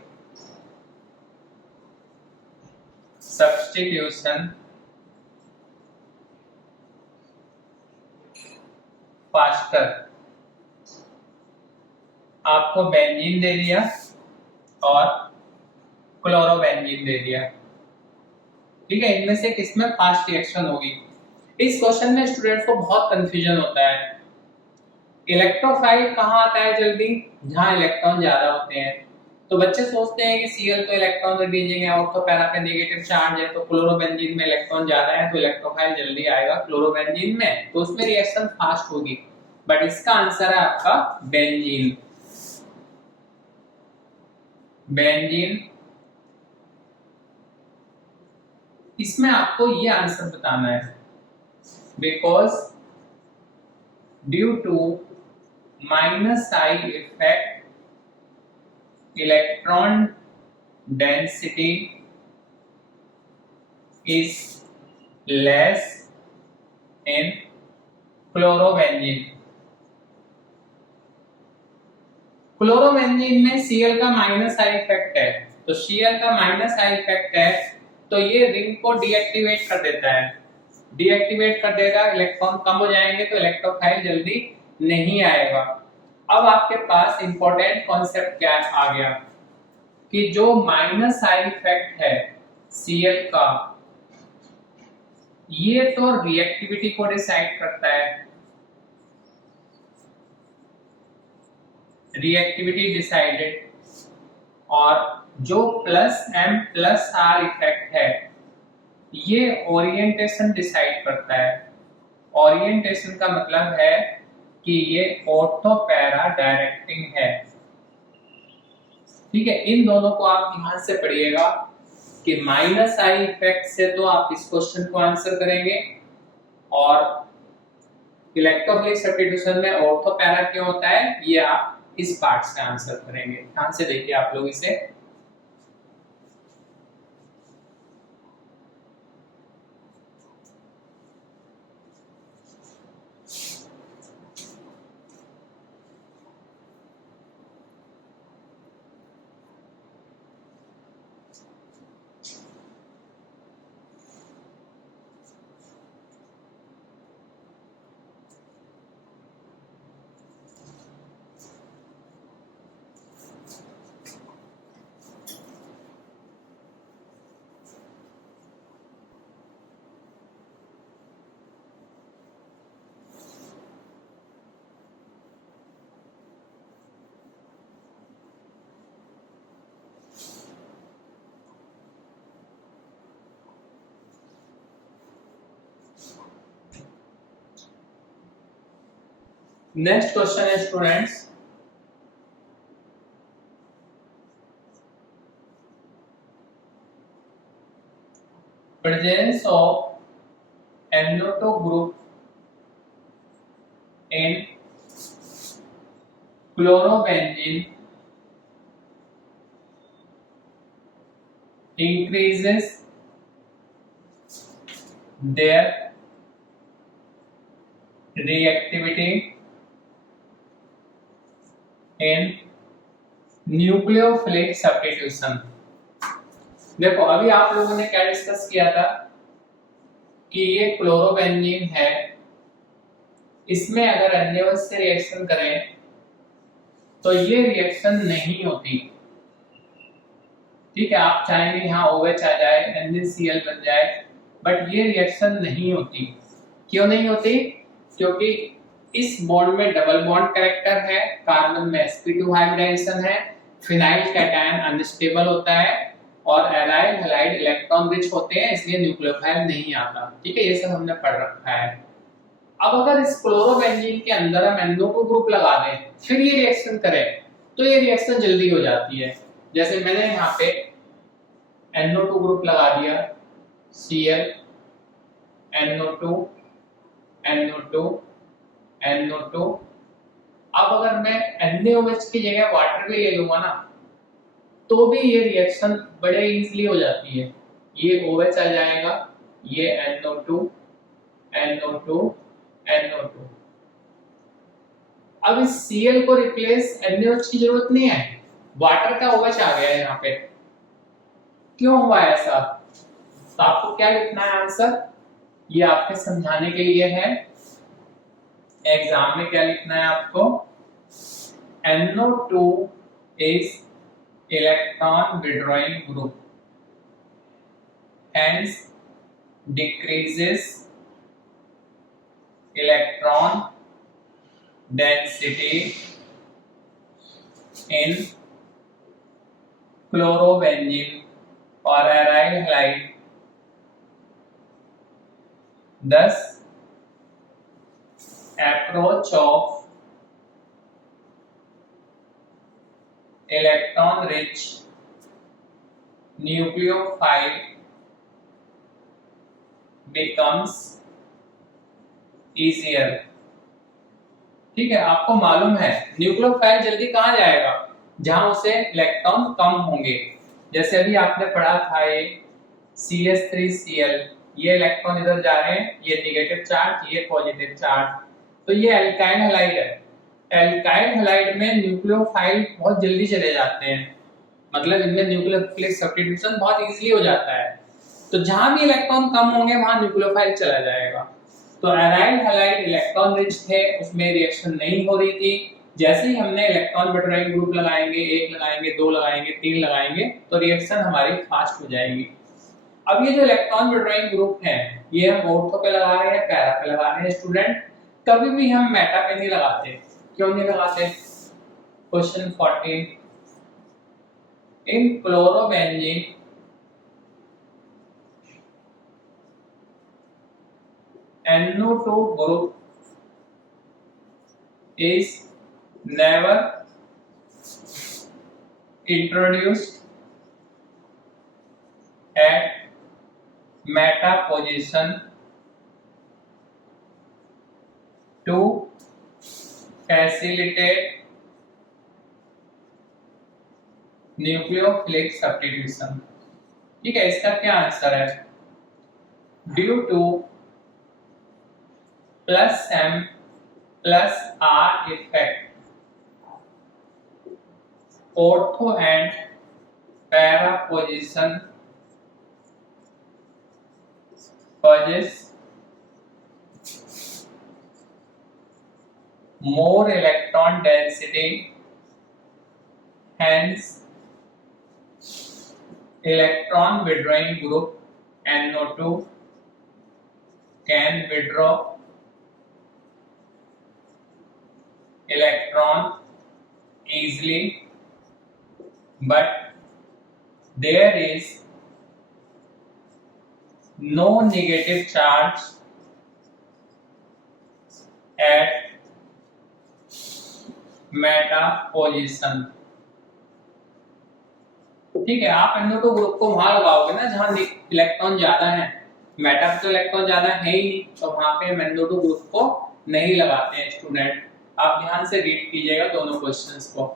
substitution faster? आपको बेंजीन दे दिया और क्लोरोबेंजीन दे दिया, ठीक है, इनमें से किसमें फास्ट रिएक्शन होगी? इस क्वेश्चन में स्टूडेंट्स को बहुत कंफ्यूजन होता है। इलेक्ट्रोफाइल कहाँ आता है जल्दी? जहां इलेक्ट्रॉन ज्यादा होते हैं। तो बच्चे सोचते हैं कि Cl तो इलेक्ट्रॉन रिलीजिंग है और तो पैरा पे नेगेटिव चार्ज है, तो क्लोरोबेंजीन में इलेक्ट्रॉन ज्यादा है तो इलेक्ट्रोफाइल जल्दी आएगा क्लोरोबेंजीन में, तो उसमें रिएक्शन फास्ट होगी। बट इसका आंसर है आपका बेंजीन। बेंजीन, इसमें आपको ये आंसर बताना है, because due to minus I effect electron density is less in chlorobenzene. Chlorobenzene में Cl का माइनस आई इफेक्ट है, तो Cl का माइनस आई इफेक्ट है तो ये रिंग को डीएक्टिवेट कर देता है, डीएक्टिवेट कर देगा, इलेक्ट्रॉन कम हो जाएंगे तो इलेक्ट्रोफाइल जल्दी नहीं आएगा। अब आपके पास इंपॉर्टेंट कॉन्सेप्ट क्या आ गया कि जो माइनस आई इफेक्ट है Cl का, ये तो रिएक्टिविटी को डिसाइड करता है, रिएक्टिविटी डिसाइडेड, और जो plus M plus R effect है ये ओरिएंटेशन डिसाइड करता है। ओरिएंटेशन का मतलब है कि ये ऑर्थो पैरा डायरेक्टिंग है। ठीक है, इन दोनों को आप ध्यान से पढ़िएगा कि माइनस आई इफेक्ट से तो आप इस क्वेश्चन को आंसर करेंगे, और इलेक्ट्रोफिलिक सब्स्टिट्यूशन में ऑर्थो पैरा क्यों होता है ये आप इस पार्ट से आंसर करेंगे। ध्यान से देखिए आप लोग इसे। नेक्स्ट क्वेश्चन है students, presence of NO2 group in chlorobenzene increases their reactivity in nucleophilic substitution. देखो अभी आप लोगों ने क्या डिस्कस किया था कि ये क्लोरोबेंजीन है, इसमें अगर अन्य से रिएक्शन करें तो ये रिएक्शन नहीं होती। ठीक है, आप चाहेंगे यहाँ OH आ जाए, NaCl बन जाए, बट ये रिएक्शन नहीं होती। क्यों नहीं होती? क्योंकि इस बॉन्ड में डबल बॉन्ड कैरेक्टर है, कार्बन में sp2 हाइब्रिडाइजेशन है, फिनाइल कैटायन अनस्टेबल होता है, और एलाइल हैलाइड इलेक्ट्रॉन रिच होते हैं, इसलिए न्यूक्लियोफाइल नहीं आता। ठीक है, ये सब हमने पढ़ रखा है। अब अगर इस क्लोरोबेंजीन के अंदर हम NO2 ग्रुप लगा दें फिर ये रिएक्शन करें तो ये रिएक्शन जल्दी हो जाती है। जैसे मैंने यहाँ पे NO2 ग्रुप लगा दिया, Cl NO2 NO2 NO2। अब अगर मैं NaOH की जगह वाटर भी ले लूंगा ना तो भी ये रिएक्शन बड़े इजीली हो जाती है। ये OH आ जाएगा, ये NO2 NO2 NO2। अब इस Cl को रिप्लेस NaOH की जरूरत नहीं है, वाटर का OH आ गया है यहाँ पे। क्यों हुआ ऐसा? तो आपको क्या लिखना है आंसर, ये आपके समझाने के लिए है। एग्जाम में क्या लिखना है आपको, NO2 is electron withdrawing group, hence decreases electron density in chlorobenzene or aryl halide, thus approach of electron rich nucleophile becomes easier। ठीक है, आपको मालूम है न्यूक्लियोफाइल जल्दी कहाँ जाएगा, जहां उसे इलेक्ट्रॉन कम होंगे। जैसे अभी आपने पढ़ा था ये CH3Cl, ये इलेक्ट्रॉन इधर जा रहे हैं, ये नेगेटिव चार्ज, ये पॉजिटिव चार्ज, तो ये एल्काइल हैलाइड है। एल्काइल हैलाइड में न्यूक्लियोफाइल बहुत जल्दी चले जाते हैं, मतलब इनमें न्यूक्लियोफिलिक सब्स्टिट्यूशन बहुत इजीली हो जाता है। तो जहां भी इलेक्ट्रॉन कम होंगे वहां न्यूक्लियोफाइल चला जाएगा। तो एराइल हैलाइड इलेक्ट्रॉन रिच थे, उसमें रिएक्शन नहीं हो रही थी। जैसे ही हमने इलेक्ट्रॉन विड्रॉइंग ग्रुप लगाएंगे, 1 लगाएंगे, 2 लगाएंगे, 3 लगाएंगे, तो रिएक्शन हमारी फास्ट हो जाएगी। अब ये जो इलेक्ट्रॉन विड्रॉइंग ग्रुप है, ये हम ऑर्थो पे लगा रहे हैं, पैरा पे लगा रहे हैं स्टूडेंट, कभी भी हम मेटा पे नहीं लगाते। क्यों नहीं लगाते? Question 14, in chlorobenzene NO2 group is never introduced at meta position to facilitate nucleophilic substitution. ठीक है, इसका क्या आंसर है? Due to plus M plus R effect, ortho and para position possess more electron density, hence electron withdrawing group NO2 can withdraw electron easily, but there is no negative charge at meta position। ठीक है, आप NO2 group को वहां लगाओगे ना जहां electron ज्यादा है, मेटा पे तो इलेक्ट्रॉन ज्यादा है ही नहीं, तो वहां पे हम NO2 ग्रुप को नहीं लगाते हैं स्टूडेंट। आप ध्यान से रीड कीजिएगा दोनों क्वेश्चंस को।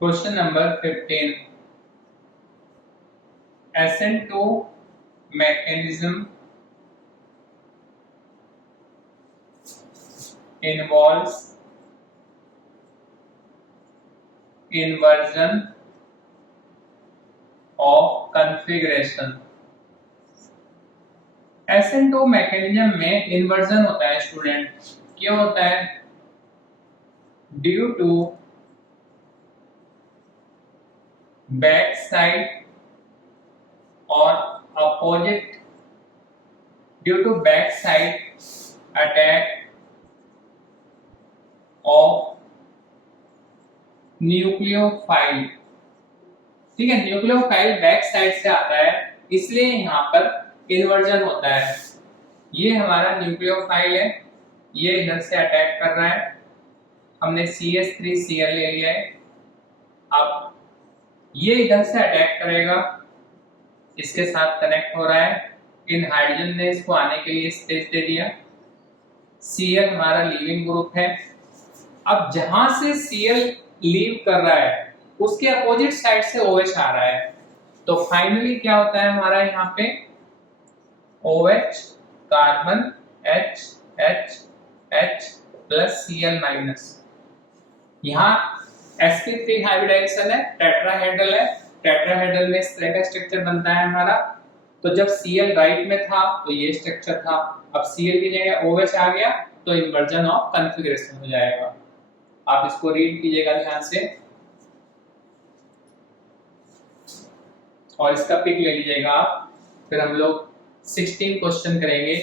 Question number 15, SN2 mechanism involves inversion of configuration। SN2 mechanism में इन्वर्जन होता है स्टूडेंट। क्यों होता है? ड्यू टू बैक साइड और opposite, due to back side attack of nucleophile. ठीक है, न्यूक्लियोफाइल बैक साइड से आता है, इसलिए यहाँ पर इन्वर्जन होता है। ये हमारा न्यूक्लियोफाइल है, ये इधर से अटैक कर रहा है, हमने CH3Cl ले लिया है। अब ये इधर से अटैक करेगा, इसके साथ कनेक्ट हो रहा है, इन हाइड्रोजन ने इसको आने के लिए स्पेस दे दिया। Cl हमारा लीविंग ग्रुप है। अब जहां से Cl लीव कर रहा है उसके अपोजिट साइड से OH आ रहा है, तो फाइनली क्या होता है हमारा यहाँ पे? OH carbon H H H plus Cl minus. यहाँ sp3 हाइब्रिडाइजेशन है, टेट्राहेड्रल है, टेट्राहेड्रल में इस तरह का स्ट्रक्चर बनता है हमारा। तो जब Cl राइट में था तो ये स्ट्रक्चर था, अब Cl की जगह OH आ गया तो इन्वर्जन ऑफ कॉन्फ़िगरेशन हो जाएगा। आप इसको रीड कीजिएगा ध्यान से और इसका पिक ले लीजिएगा आप। फिर हम लोग 16 क्वेश्चन करेंगे।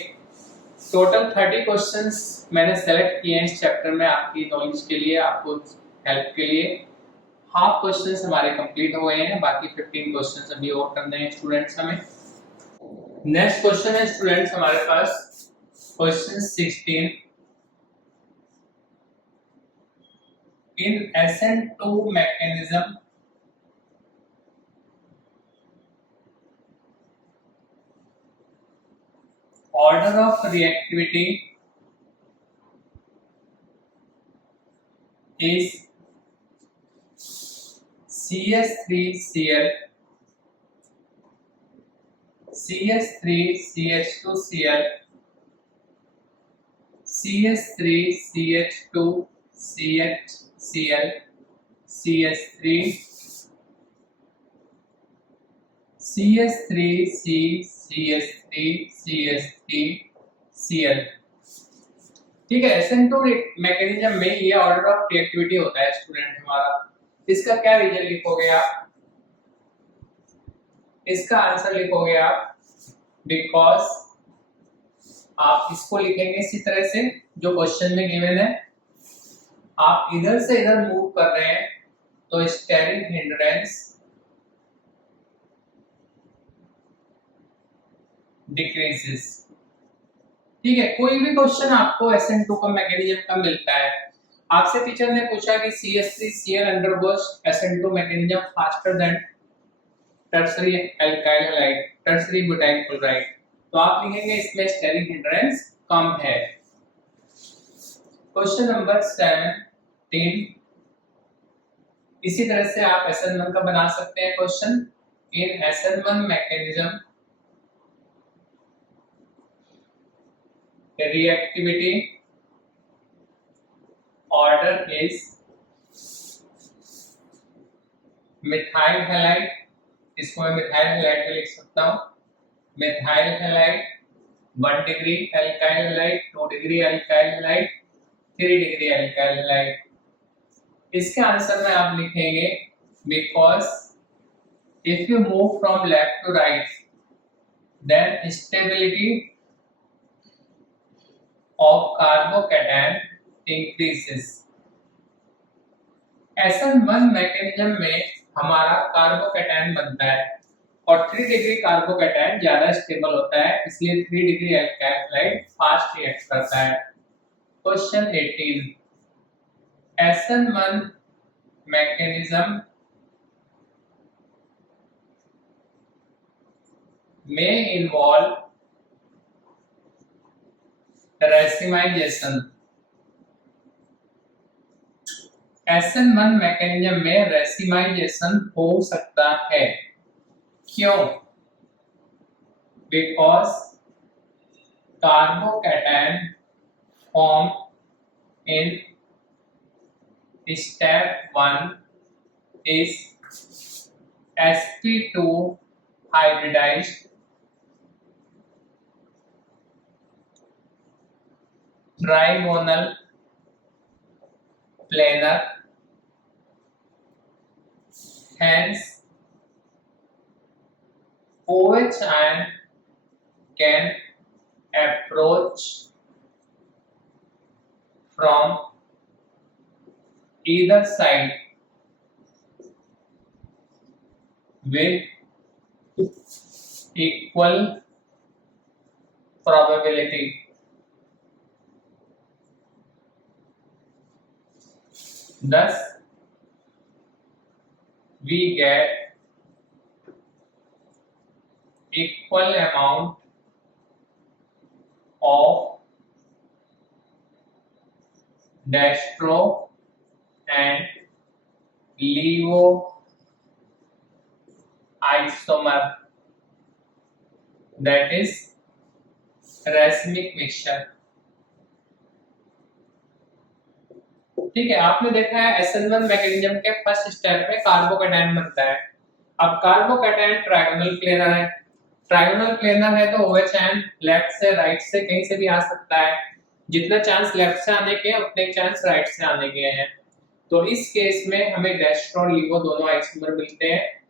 टोटल 30 क्वेश्चंस मैंने सेलेक्ट किए हैं इस चैप्टर में आपकी नॉलेज के लिए, आपको हेल्प के लिए। हाफ क्वेश्चंस हमारे कंप्लीट हो गए हैं, बाकी 15 क्वेश्चंस अभी और करने हैं स्टूडेंट्स हमें। नेक्स्ट क्वेश्चन है स्टूडेंट्स हमारे पास question 16 in SN2 mechanism order of reactivity is CH3Cl CH3CH2Cl CH3CH2CHCl CH3 CH3CCH3CH3Cl। ठीक है, SN2 मैकेनिज्म में ये ऑर्डर ऑफ रिएक्टिविटी होता है स्टूडेंट हमारा। इसका क्या रीजन लिखोगे आप? इसका आंसर लिखोगे आप बिकॉज, आप इसको लिखेंगे इसी तरह से जो क्वेश्चन में गिवन है। आप इधर से इधर मूव कर रहे हैं तो स्टेरिक हिंड्रेंस डिक्रीजेस। ठीक है, कोई भी क्वेश्चन आपको SN2 का मैकेनिज्म का मिलता है, आपसे टीचर ने पूछा कि CH3Cl undergoes SN2 mechanism faster than tertiary alkyl halide, tertiary butyl chloride, तो आप लिखेंगे इसमें स्टेरिक हिंड्रेंस कम है। क्वेश्चन नंबर 17 इसी तरह से आप SN1 का बना सकते हैं question. In SN1 mechanism reactivity order is methyl halide, इसको मैं मिथाइल हैलाइड लिख सकता हूं। Methyl halide 1 degree, alkyl halide 2 degree, alkyl halide 3 degree, alkyl halide. इसके आंसर में आप लिखेंगे because if you move from left to right then stability of carbocation increases। SN1 mechanism में हमारा कार्बोकैटायन बनता है और 3 डिग्री कार्बोकैटायन ज्यादा स्टेबल होता है, इसलिए 3 degree alkyl halide fast react करता है। Question 18 SN1 mechanism may involve racemization. SN1 mechanism में रेसिमाइजेशन हो सकता है, क्यों? Because carbocation form in step 1 is sp2 hybridized trigonal planar, hence OH ion can approach from either side with equal probability। Thus, we get equal amount of destro and levo isomer, that is racemic mixture। ठीक है, आपने देखा है SN1 mechanism के first step में carbocation बनता है। अब कार्बोकैटायन ट्रायगोनल प्लेनर है, ट्रायगोनल प्लेनर है तो OH आयन लेफ्ट से राइट से कहीं से भी आ सकता है। जितना चांस लेफ्ट से आने के उतने चांस राइट से आने के हैं। तो इस केस में हमें डेस्ट्रो और लीवो दोनों आइसोमर मिलते हैं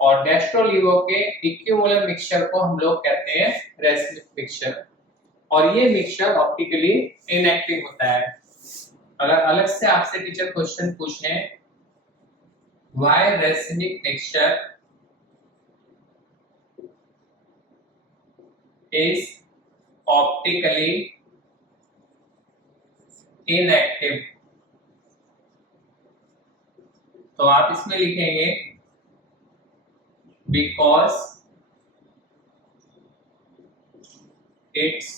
और डेस्ट्रो लीवो के इक्विमोलर मिक्सचर को हम लोग कहते हैं रेसिमिक मिक्सचर, और ये मिक्सचर ऑप्टिकली इनएक्टिव होता है। अगर अलग से आपसे टीचर क्वेश्चन पूछे why racemic mixture is optically inactive। तो आप इसमें लिखेंगे because its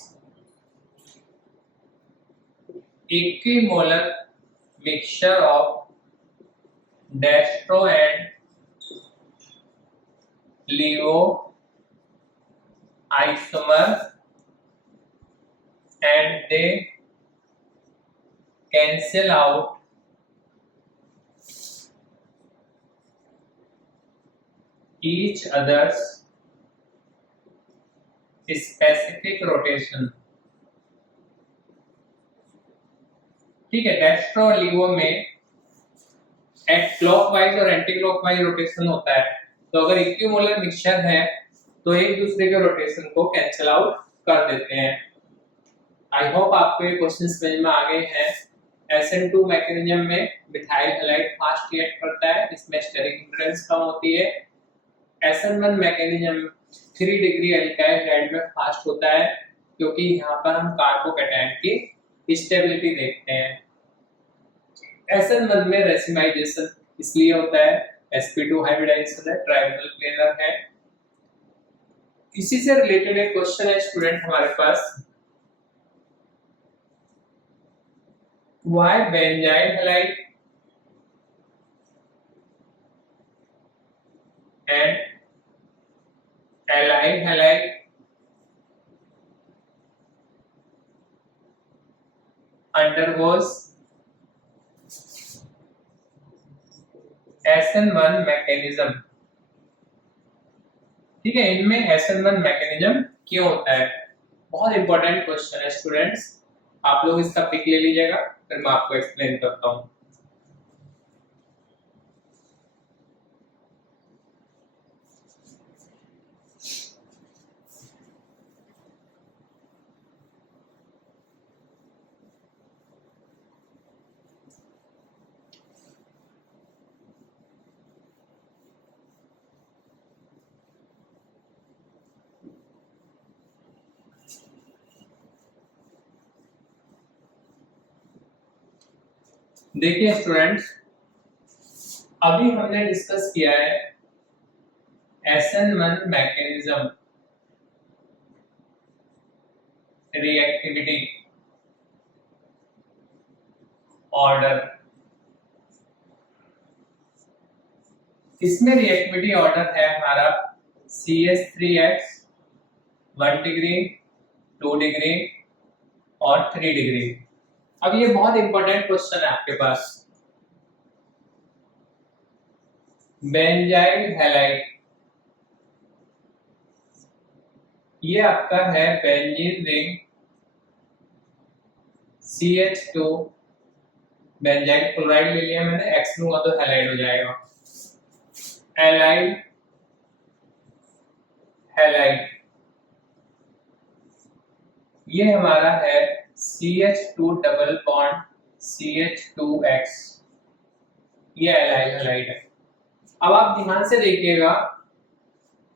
equimolar mixture of destro and levo isomer and they cancel out each other's specific rotation। ठीक है, डेस्ट्रो और लीवो में एट क्लॉकवाइज और एंटी क्लॉकवाइज रोटेशन होता है। तो अगर इक्विमोलर मिक्सचर है तो एक दूसरे के रोटेशन को कैंसिल आउट कर देते हैं। आई होप आपको ये क्वेश्चन समझ में आ गए हैं। SN2 मैकेनिज्म में मिथाइल हैलाइड फास्ट रिएक्ट करता है, इसमें स्टेरिक हिंड्रेंस कम होती है। SN1 mechanism 3 degree alkyl halide में फास्ट होता है क्योंकि यहाँ पर हम कार्बोकैटायन की स्टेबिलिटी देखते हैं। SN1 में रेसिमाइजेशन इसलिए होता है, sp2 हाइब्रिडाइजेशन है, ट्रायंगल प्लेनर है। इसी से रिलेटेड एक क्वेश्चन है स्टूडेंट हमारे पास, why benzyl halide and allyl halide undergoes SN1 mechanism. ठीक है, इनमें SN1 मैकेनिज्म क्यों होता है? बहुत इंपॉर्टेंट क्वेश्चन है स्टूडेंट्स, आप लोग इसका पिक ले लीजिएगा, फिर मैं आपको एक्सप्लेन करता हूँ। देखिए स्टूडेंट्स, अभी हमने डिस्कस किया है SN1 मैकेनिज्म, रिएक्टिविटी, ऑर्डर। इसमें रिएक्टिविटी ऑर्डर है हमारा CH3X 1 डिग्री, 2 डिग्री और 3 डिग्री। अब ये बहुत इंपॉर्टेंट क्वेश्चन है आपके पास, बेंजाइल हैलाइड, ये आपका है benzene ring CH2, benzyl chloride ले लिया मैंने, X लूंगा तो हैलाइड हो जाएगा, एलाइल हैलाइड, ये हमारा है CH2 डबल बॉन्ड CH2X, ये एलाइल हैलाइड है। अब आप ध्यान से देखिएगा,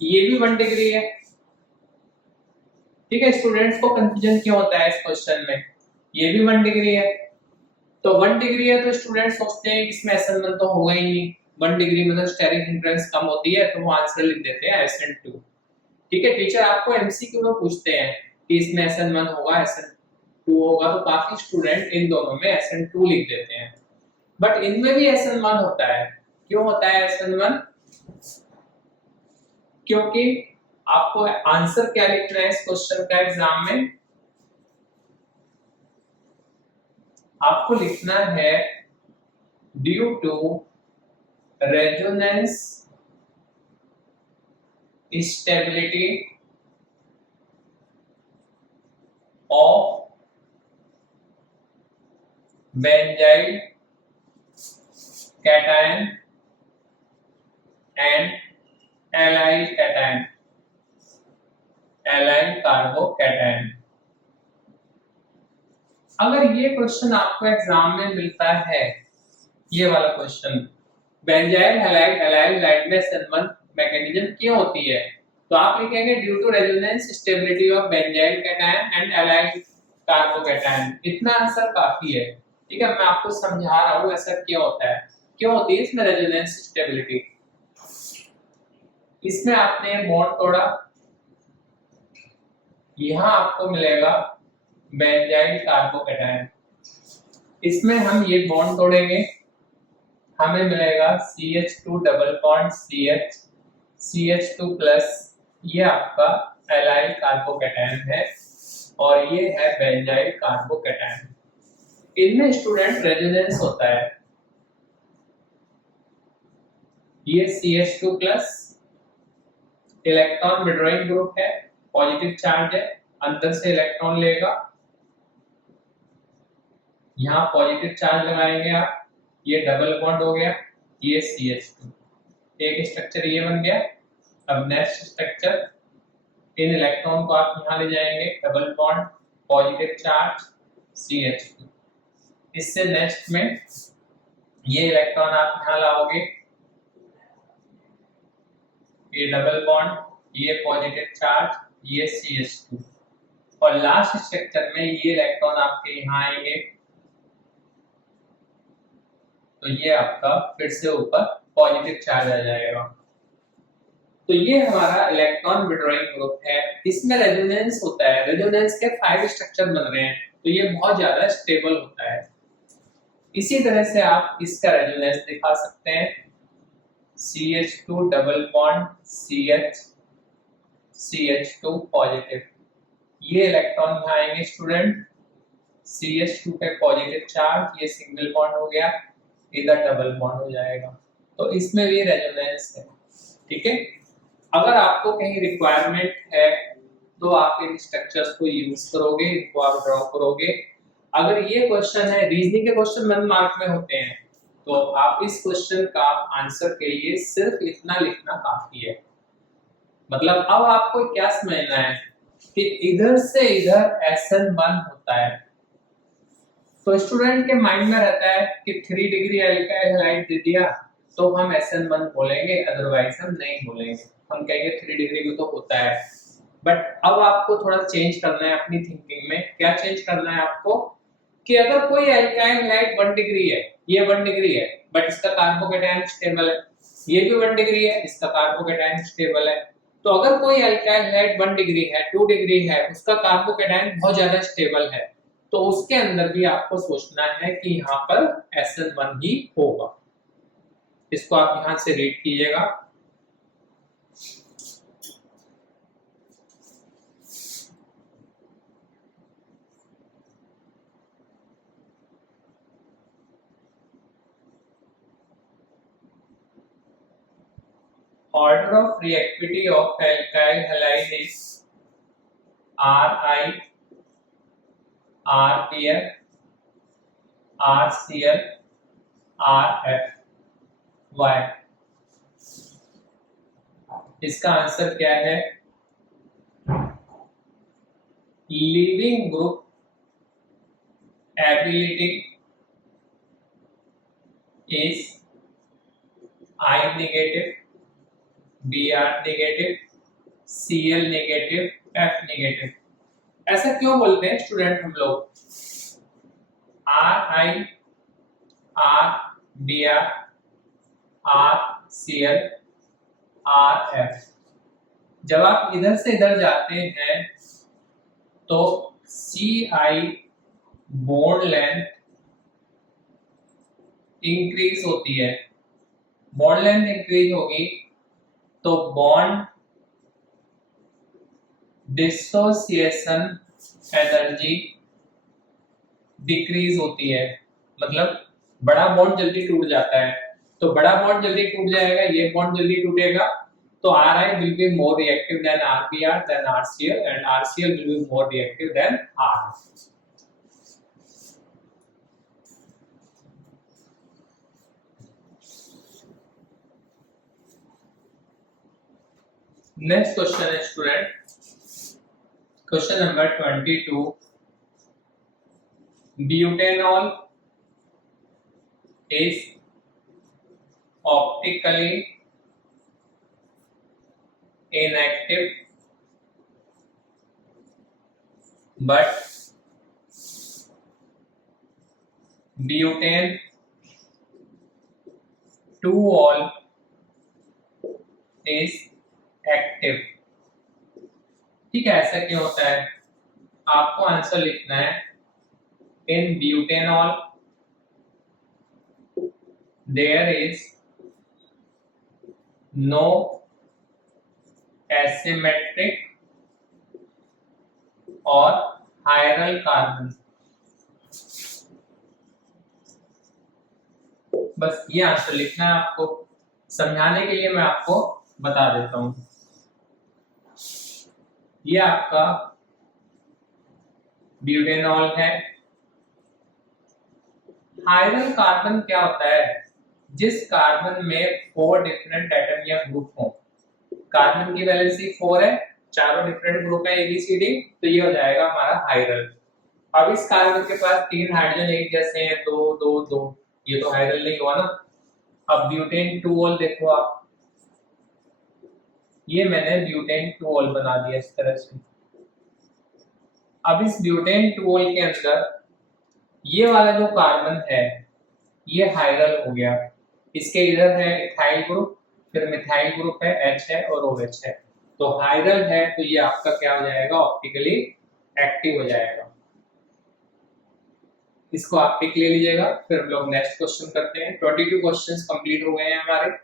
ये भी 1 डिग्री है। ठीक है, स्टूडेंट्स को कंफ्यूजन क्यों होता है इस क्वेश्चन में? ये भी 1 डिग्री है, तो 1 डिग्री है तो स्टूडेंट सोचते हैं इसमें SN1 तो होगा ही नहीं, 1 डिग्री में तो स्टेरिक हिंड्रेंस कम होती है, तो वो आंसर लिख देते हैं SN2। ठीक है, टीचर आपको MCQ में पूछते हैं कि इसमें SN1 होगा SN2 होगा, तो काफी स्टूडेंट इन दोनों में SN2 लिख देते हैं, बट इनमें भी SN1 होता है। क्यों होता है SN1? क्योंकि आपको आंसर क्या लिखना है इस क्वेश्चन का एग्जाम में, आपको लिखना है due to resonance stability of benzyl cation and allyl cation, allyl carbocation. अगर ये क्वेश्चन आपको एग्जाम में मिलता है, ये वाला question, benzyl halide allyl halide में SN1 मैकेनिज्म क्यों होती है, तो आप लिखेंगे due to resonance stability of benzyl cation and allyl carbocation. इतना आंसर काफी है। ठीक है, मैं आपको समझा रहा हूँ ऐसा क्यों होता है, क्यों होती है इसमें रेजोनेंस स्टेबिलिटी। इसमें आपने बॉन्ड तोड़ा, यहाँ आपको मिलेगा बेंजाइल कार्बोकैटायन, इसमें हम ये बॉन्ड तोड़ेंगे, हमें मिलेगा CH2 double bond CH CH2 plus, ये आपका एलाइल कार्बोकैटायन है और ये है बेंजाइल कार्बोकैटायन। इनमें स्टूडेंट रेजोनेंस होता है। ये CH2 plus electron withdrawing group है, पॉजिटिव चार्ज है, अंदर से इलेक्ट्रॉन लेगा, यहाँ पॉजिटिव चार्ज लगाएंगे आप, ये डबल बॉन्ड हो गया, ये CH2, एक स्ट्रक्चर ये बन गया। अब नेक्स्ट स्ट्रक्चर, इन इलेक्ट्रॉन को आप यहाँ ले जाएंगे, double bond positive charge CH2, इससे नेक्स्ट में ये इलेक्ट्रॉन आप यहाँ लाओगे, ये डबल बॉन्ड, ये पॉजिटिव चार्ज, ये CH2, और लास्ट स्ट्रक्चर में ये इलेक्ट्रॉन आपके यहाँ आएंगे, तो ये आपका फिर से ऊपर पॉजिटिव चार्ज आ जाएगा। तो ये हमारा इलेक्ट्रॉन विड्रॉइंग ग्रुप है, इसमें रेजोनेंस होता है। रेजोनेंस के 5 स्ट्रक्चर बन रहे हैं, तो ये बहुत ज्यादा स्टेबल होता है। इसी तरह से आप इसका रेजोनेंस दिखा सकते हैं, CH2 double bond CH CH2 positive, ये इलेक्ट्रॉन यहाँ आएंगे स्टूडेंट, CH2 पे पॉजिटिव चार्ज, ये सिंगल बॉन्ड हो गया, इधर डबल बॉन्ड हो जाएगा, तो इसमें भी रेजोनेंस है। ठीक है, अगर आपको कहीं रिक्वायरमेंट है तो आप इन स्ट्रक्चर्स को यूज करोगे, इनको आप ड्रॉ करोगे। अगर ये क्वेश्चन है, रीजनिंग के क्वेश्चन 1 मार्क में होते हैं, तो आप इस क्वेश्चन का आंसर के लिए सिर्फ इतना लिखना काफी है। मतलब अब आपको क्या समझना है कि इधर से इधर SN1 होता है, तो स्टूडेंट के माइंड में रहता है कि 3 डिग्री अल्काइल हैलाइड दे दिया तो हम SN1 बोलेंगे, अदरवाइज हम नहीं बोलेंगे, हम कहेंगे 3 डिग्री को तो होता है। बट अब आपको थोड़ा चेंज करना है अपनी थिंकिंग में। क्या चेंज करना है आपको कि अगर कोई अल्काइल हैलाइड 1 डिग्री है, ये 1 डिग्री है, बट इसका कार्बोकैटायन स्टेबल है, ये भी 1 डिग्री है, इसका कार्बोकैटायन स्टेबल है, तो अगर कोई अल्काइल हैलाइड 1 डिग्री है, 2 डिग्री है, उसका कार्बोकैटायन बहुत ज्यादा स्टेबल है, तो उसके अंदर भी आपको सोचना है कि यहाँ पर SN1 ही होगा। इसको आप यहां से रीड कीजिएगा, order of reactivity of alkyl halide is Ri, RPF, RCl, RF, Y। इसका आंसर क्या है? Leaving group ability is I negative, Br negative, Cl negative, F negative. ऐसा क्यों बोलते हैं स्टूडेंट हम लोग? Ri, R, Br, R, Cl, RF। जब आप इधर से इधर जाते हैं तो Ci बॉन्ड लेंथ इंक्रीज होती है, बॉन्ड लेंथ इंक्रीज होगी तो बॉन्ड डिसोसिएशन एनर्जी डिक्रीज होती है। मतलब बड़ा बॉन्ड जल्दी टूट जाता है, तो बड़ा बॉन्ड जल्दी टूट जाएगा, ये बॉन्ड जल्दी टूटेगा, तो Ri will be more reactive than RBr than RCl and RCl will be more reactive than RF। Next question है student, question number 22। Butanol is optically inactive but butane 2-ol is active। ठीक है, ऐसा क्यों होता है? आपको answer लिखना है in butanol there is no asymmetric और हायरल कार्बन। बस ये आंसर लिखना है आपको। समझाने के लिए मैं आपको बता देता हूं। ये आपका ब्यूटेनॉल है। हायरल कार्बन क्या होता है? जिस कार्बन में 4 डिफरेंट एटम या ग्रुप हो। कार्बन की वैलेंसी 4 है, चारों डिफरेंट ग्रुप है ABCD, तो ये हो जाएगा हमारा हायरल। अब इस कार्बन के पास 3 हाइड्रोजन एक जैसे हैं, 2 2 2, ये तो हायरल नहीं हुआ ना। अब ब्यूटेन 2-ol देखो आप, ये मैंने ब्यूटेन 2-ol बना दिया इस तरह से। अब इस ब्यूटेन 2-ol के अंदर ये वाला जो कार्बन है ये हायरल हो गया। इसके इधर है इथाइल ग्रुप, फिर मिथाइल ग्रुप है, H है और OH है। तो हायरल है तो ये आपका क्या हो जाएगा? ऑप्टिकली एक्टिव हो जाएगा। इसको आप टिक ले लीजिएगा। फिर हम लोग नेक्स्ट क्वेश्चन करते हैं। 22 क्वेश्चंस कंप्लीट हो गए हैं हमारे।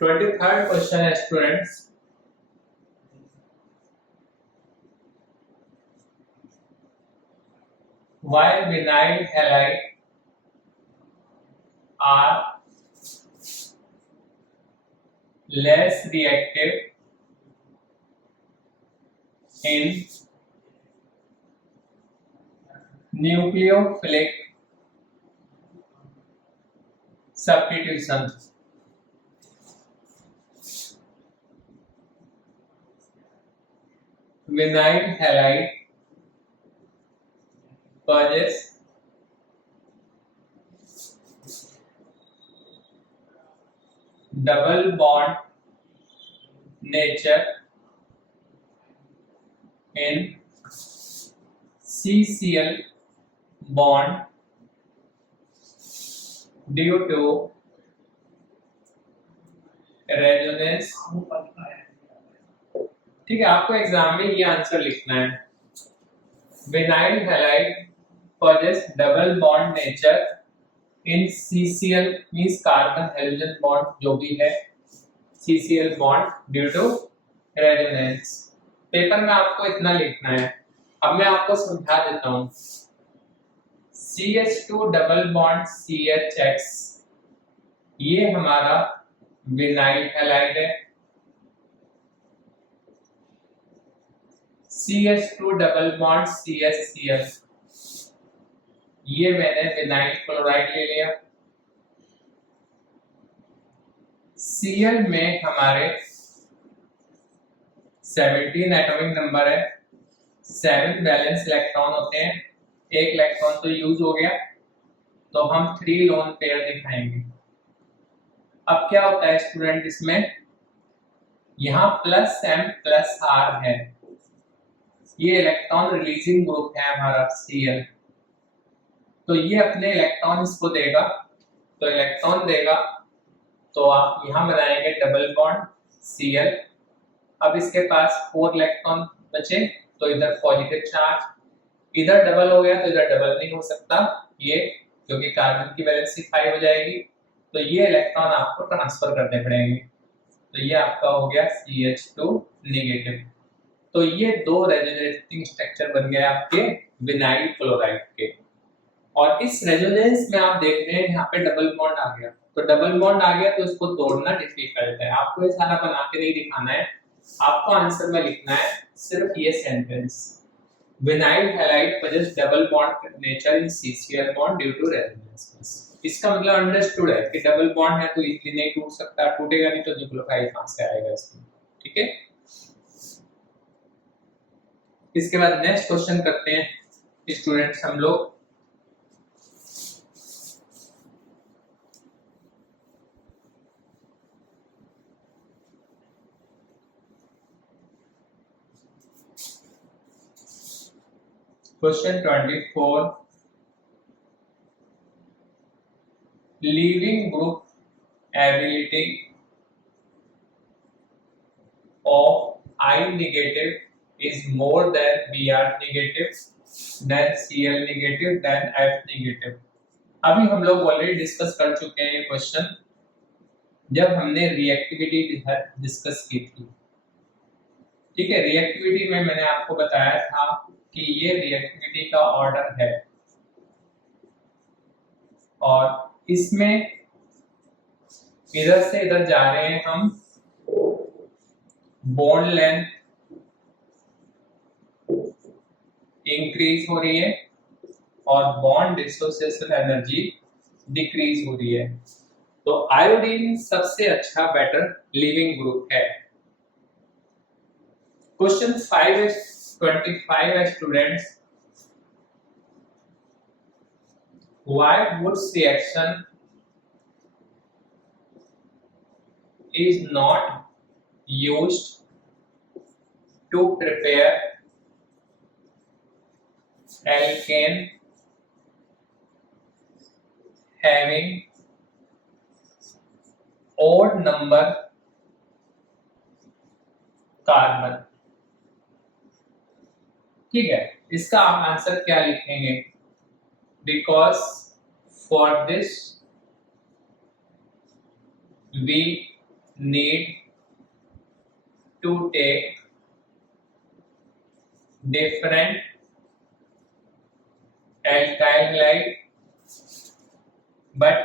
थर्ड क्वेश्चन है students, while vinyl halide are less reactive in nucleophilic substitution, vinyl halide purges double bond nature in CCl bond due to resonance। ठीक है, आपको एग्जाम में ये आंसर लिखना है। Vinyl halide possess double bond nature in CCl means carbon hydrogen bond जो भी है, CCl bond due to resonance. Paper में आपको इतना लिखना है। अब मैं आपको समझा देता हूं। CH2 डबल बॉन्ड CHX ये हमारा विनाइल हैलाइड है। CH2 डबल बॉन्ड CHCl ये मैंने विनाइल क्लोराइड ले लिया। Cl में हमारे 17 एटॉमिक नंबर है, 7 वैलेंस इलेक्ट्रॉन होते हैं, एक इलेक्ट्रॉन तो यूज हो गया, तो हम 3 लोन पेयर दिखाएंगे। अब क्या होता है स्टूडेंट, इसमें यहाँ +M+R है, ये इलेक्ट्रॉन रिलीजिंग ग्रुप है हमारा Cl, तो ये अपने इलेक्ट्रॉन इसको देगा, तो इलेक्ट्रॉन देगा तो आप यहाँ बनाएंगे डबल बॉन्ड Cl। अब इसके पास 4 इलेक्ट्रॉन बचे, तो इधर पॉजिटिव चार्ज, इधर डबल हो गया तो इधर डबल नहीं हो सकता ये, क्योंकि कार्बन की वैलेंसी 5 हो जाएगी, तो ये इलेक्ट्रॉन आपको ट्रांसफर करने पड़ेंगे। तो ये आपका हो गया CH2 नेगेटिव। तो ये 2 रेजोनेटिंग स्ट्रक्चर बन गए आपके विनाइल क्लोराइड के। और इस रेजोनेंस में आप देख रहे हैं यहाँ पे डबल बॉन्ड आ गया, तो डबल बॉन्ड आ गया तो इसको तोड़ना डिफिकल्ट है। आपको ये सारा बना के नहीं दिखाना है, आपको आंसर में लिखना है सिर्फ ये sentence, vinyl halide possess double bond nature in CCl bond due to resonance. इसका मतलब अंडरस्टूड है कि डबल बॉन्ड है तो इजीली नहीं टूट सकता, टूटेगा नहीं तो न्यूक्लियोफाइल कहां से आएगा इसमें, ठीक है। इसके बाद नेक्स्ट क्वेश्चन करते हैं स्टूडेंट्स हम लोग। Question 24. Leaving group ability of I negative is more than Br negative, than Cl negative, than F negative. अभी हम लोग ऑलरेडी डिस्कस कर चुके हैं ये क्वेश्चन जब हमने रिएक्टिविटी डिस्कस की थी, ठीक है। रिएक्टिविटी में मैंने आपको बताया था कि ये रिएक्टिविटी का ऑर्डर है और इसमें इधर से इधर जा रहे हैं हम, बॉन्ड लेंथ इंक्रीज हो रही है और बॉन्ड डिसोसिएशन एनर्जी डिक्रीज हो रही है। तो आयोडीन सबसे अच्छा बेटर लिविंग ग्रुप है। क्वेश्चन 25 है students, why Woods reaction is not used to prepare alkane having odd number carbon. ठीक है, इसका आप आंसर क्या लिखेंगे? Because for this we need to take different alkyl halide, but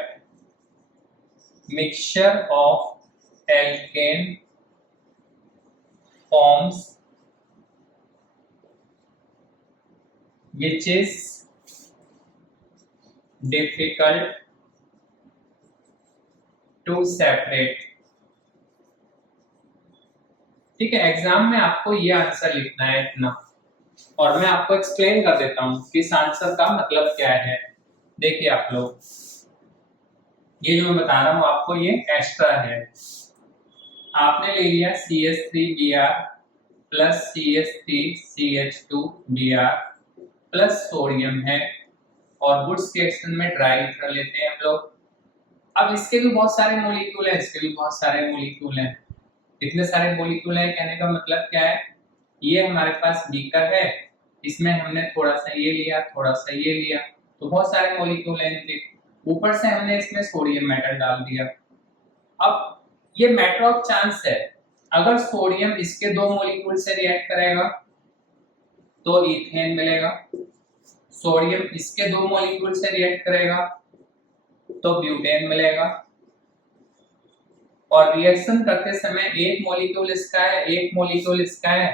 mixture of alkane forms which is difficult to separate। ठीक है, exam में आपको ये आंसर लिखना है इतना, और मैं आपको एक्सप्लेन कर देता हूं कि इस आंसर का मतलब क्या है। देखिए आप लोग, ये जो मैं बता रहा हूं आपको ये एक्स्ट्रा है। आपने ले लिया CH3Br plus CH3CH2Br plus sodium है और वुड्स रिएक्शन में ड्राई ईथर लेते हैं हम लोग। अब इसके भी बहुत सारे मॉलिक्यूल हैं, इसके भी बहुत सारे मॉलिक्यूल हैं। इतने सारे मॉलिक्यूल हैं कहने का मतलब क्या है, ये हमारे पास बीकर है, इसमें हमने थोड़ा सा ये लिया, थोड़ा सा ये लिया, तो बहुत सारे मॉलिक्यूल हैं इनके। ऊपर से हमने इसमें सोडियम मेटल डाल दिया। अब ये मैटर ऑफ चांस है, अगर सोडियम इसके दो मॉलिक्यूल से रिएक्ट करेगा तो इथेन मिलेगा, सोडियम इसके दो मॉलिक्यूल से रिएक्ट करेगा तो ब्यूटेन मिलेगा, और रिएक्शन करते समय एक मॉलिक्यूल इसका है, एक मॉलिक्यूल इसका है,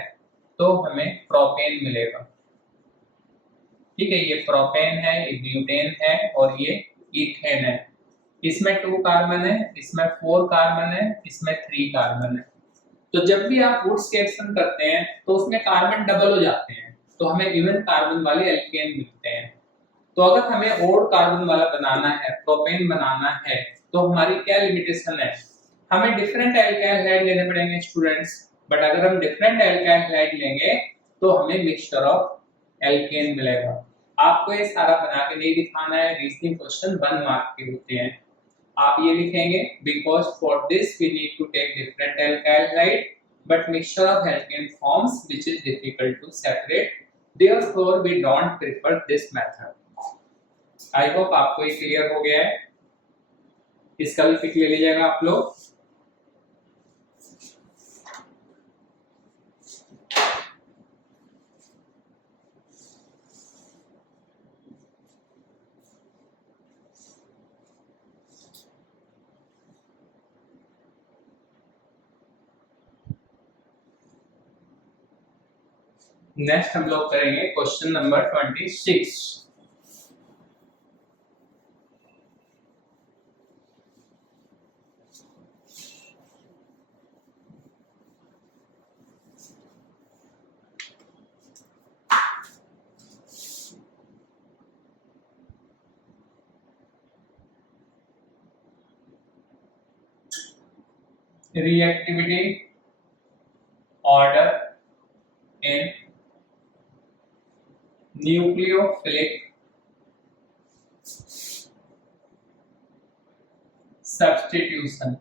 तो हमें प्रोपेन मिलेगा। ठीक है, ये प्रोपेन है, ये ब्यूटेन है और ये इथेन है। इसमें 2 कार्बन है, इसमें 4 कार्बन है, इसमें 3 कार्बन है। तो जब भी आप वुड्स रिएक्शन करते हैं तो उसमें कार्बन डबल हो जाते हैं, तो हमें इवन कार्बन वाले एल्केन मिलते हैं। तो अगर हमें और कार्बन वाला बनाना है, प्रोपेन बनाना है, तो हमारी क्या लिमिटेशन है, हमें डिफरेंट एल्काइल हाइड लेने पड़ेंगे स्टूडेंट्स। बट अगर हम डिफरेंट एल्काइल हाइड लेंगे तो हमें मिक्सचर ऑफ एल्केन मिलेगा। आपको ये सारा बना के नहीं दिखाना है, रीजनिंग क्वेश्चन 1 मार्क के होते हैं। आप ये लिखेंगे, because for this we need to take different alkyl halide but mixture of alkane forms which is difficult to separate, therefore we don't prefer this method. I hope आपको ये clear हो गया है। इसका भी पिक ले लीजिएगा आप लोग। नेक्स्ट हम लोग करेंगे question number 26। reactivity order in nucleophilic substitution।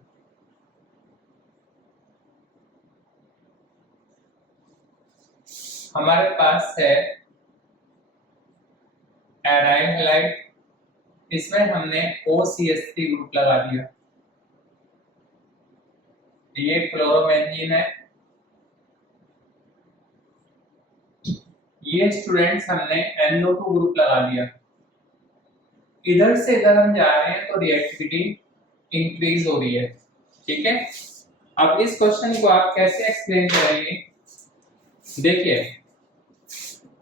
हमारे पास है एराइल हैलाइड, इसमें हमने OCH3 ग्रुप लगा दिया। ये क्लोरोबेंजीन है, ये स्टूडेंट्स हमने NO2 ग्रुप लगा दिया। इधर से इधर हम जा रहे हैं तो रिएक्टिविटी इंक्रीज हो रही है। ठीक है, अब इस क्वेश्चन को आप कैसे एक्सप्लेन करेंगे? देखिए,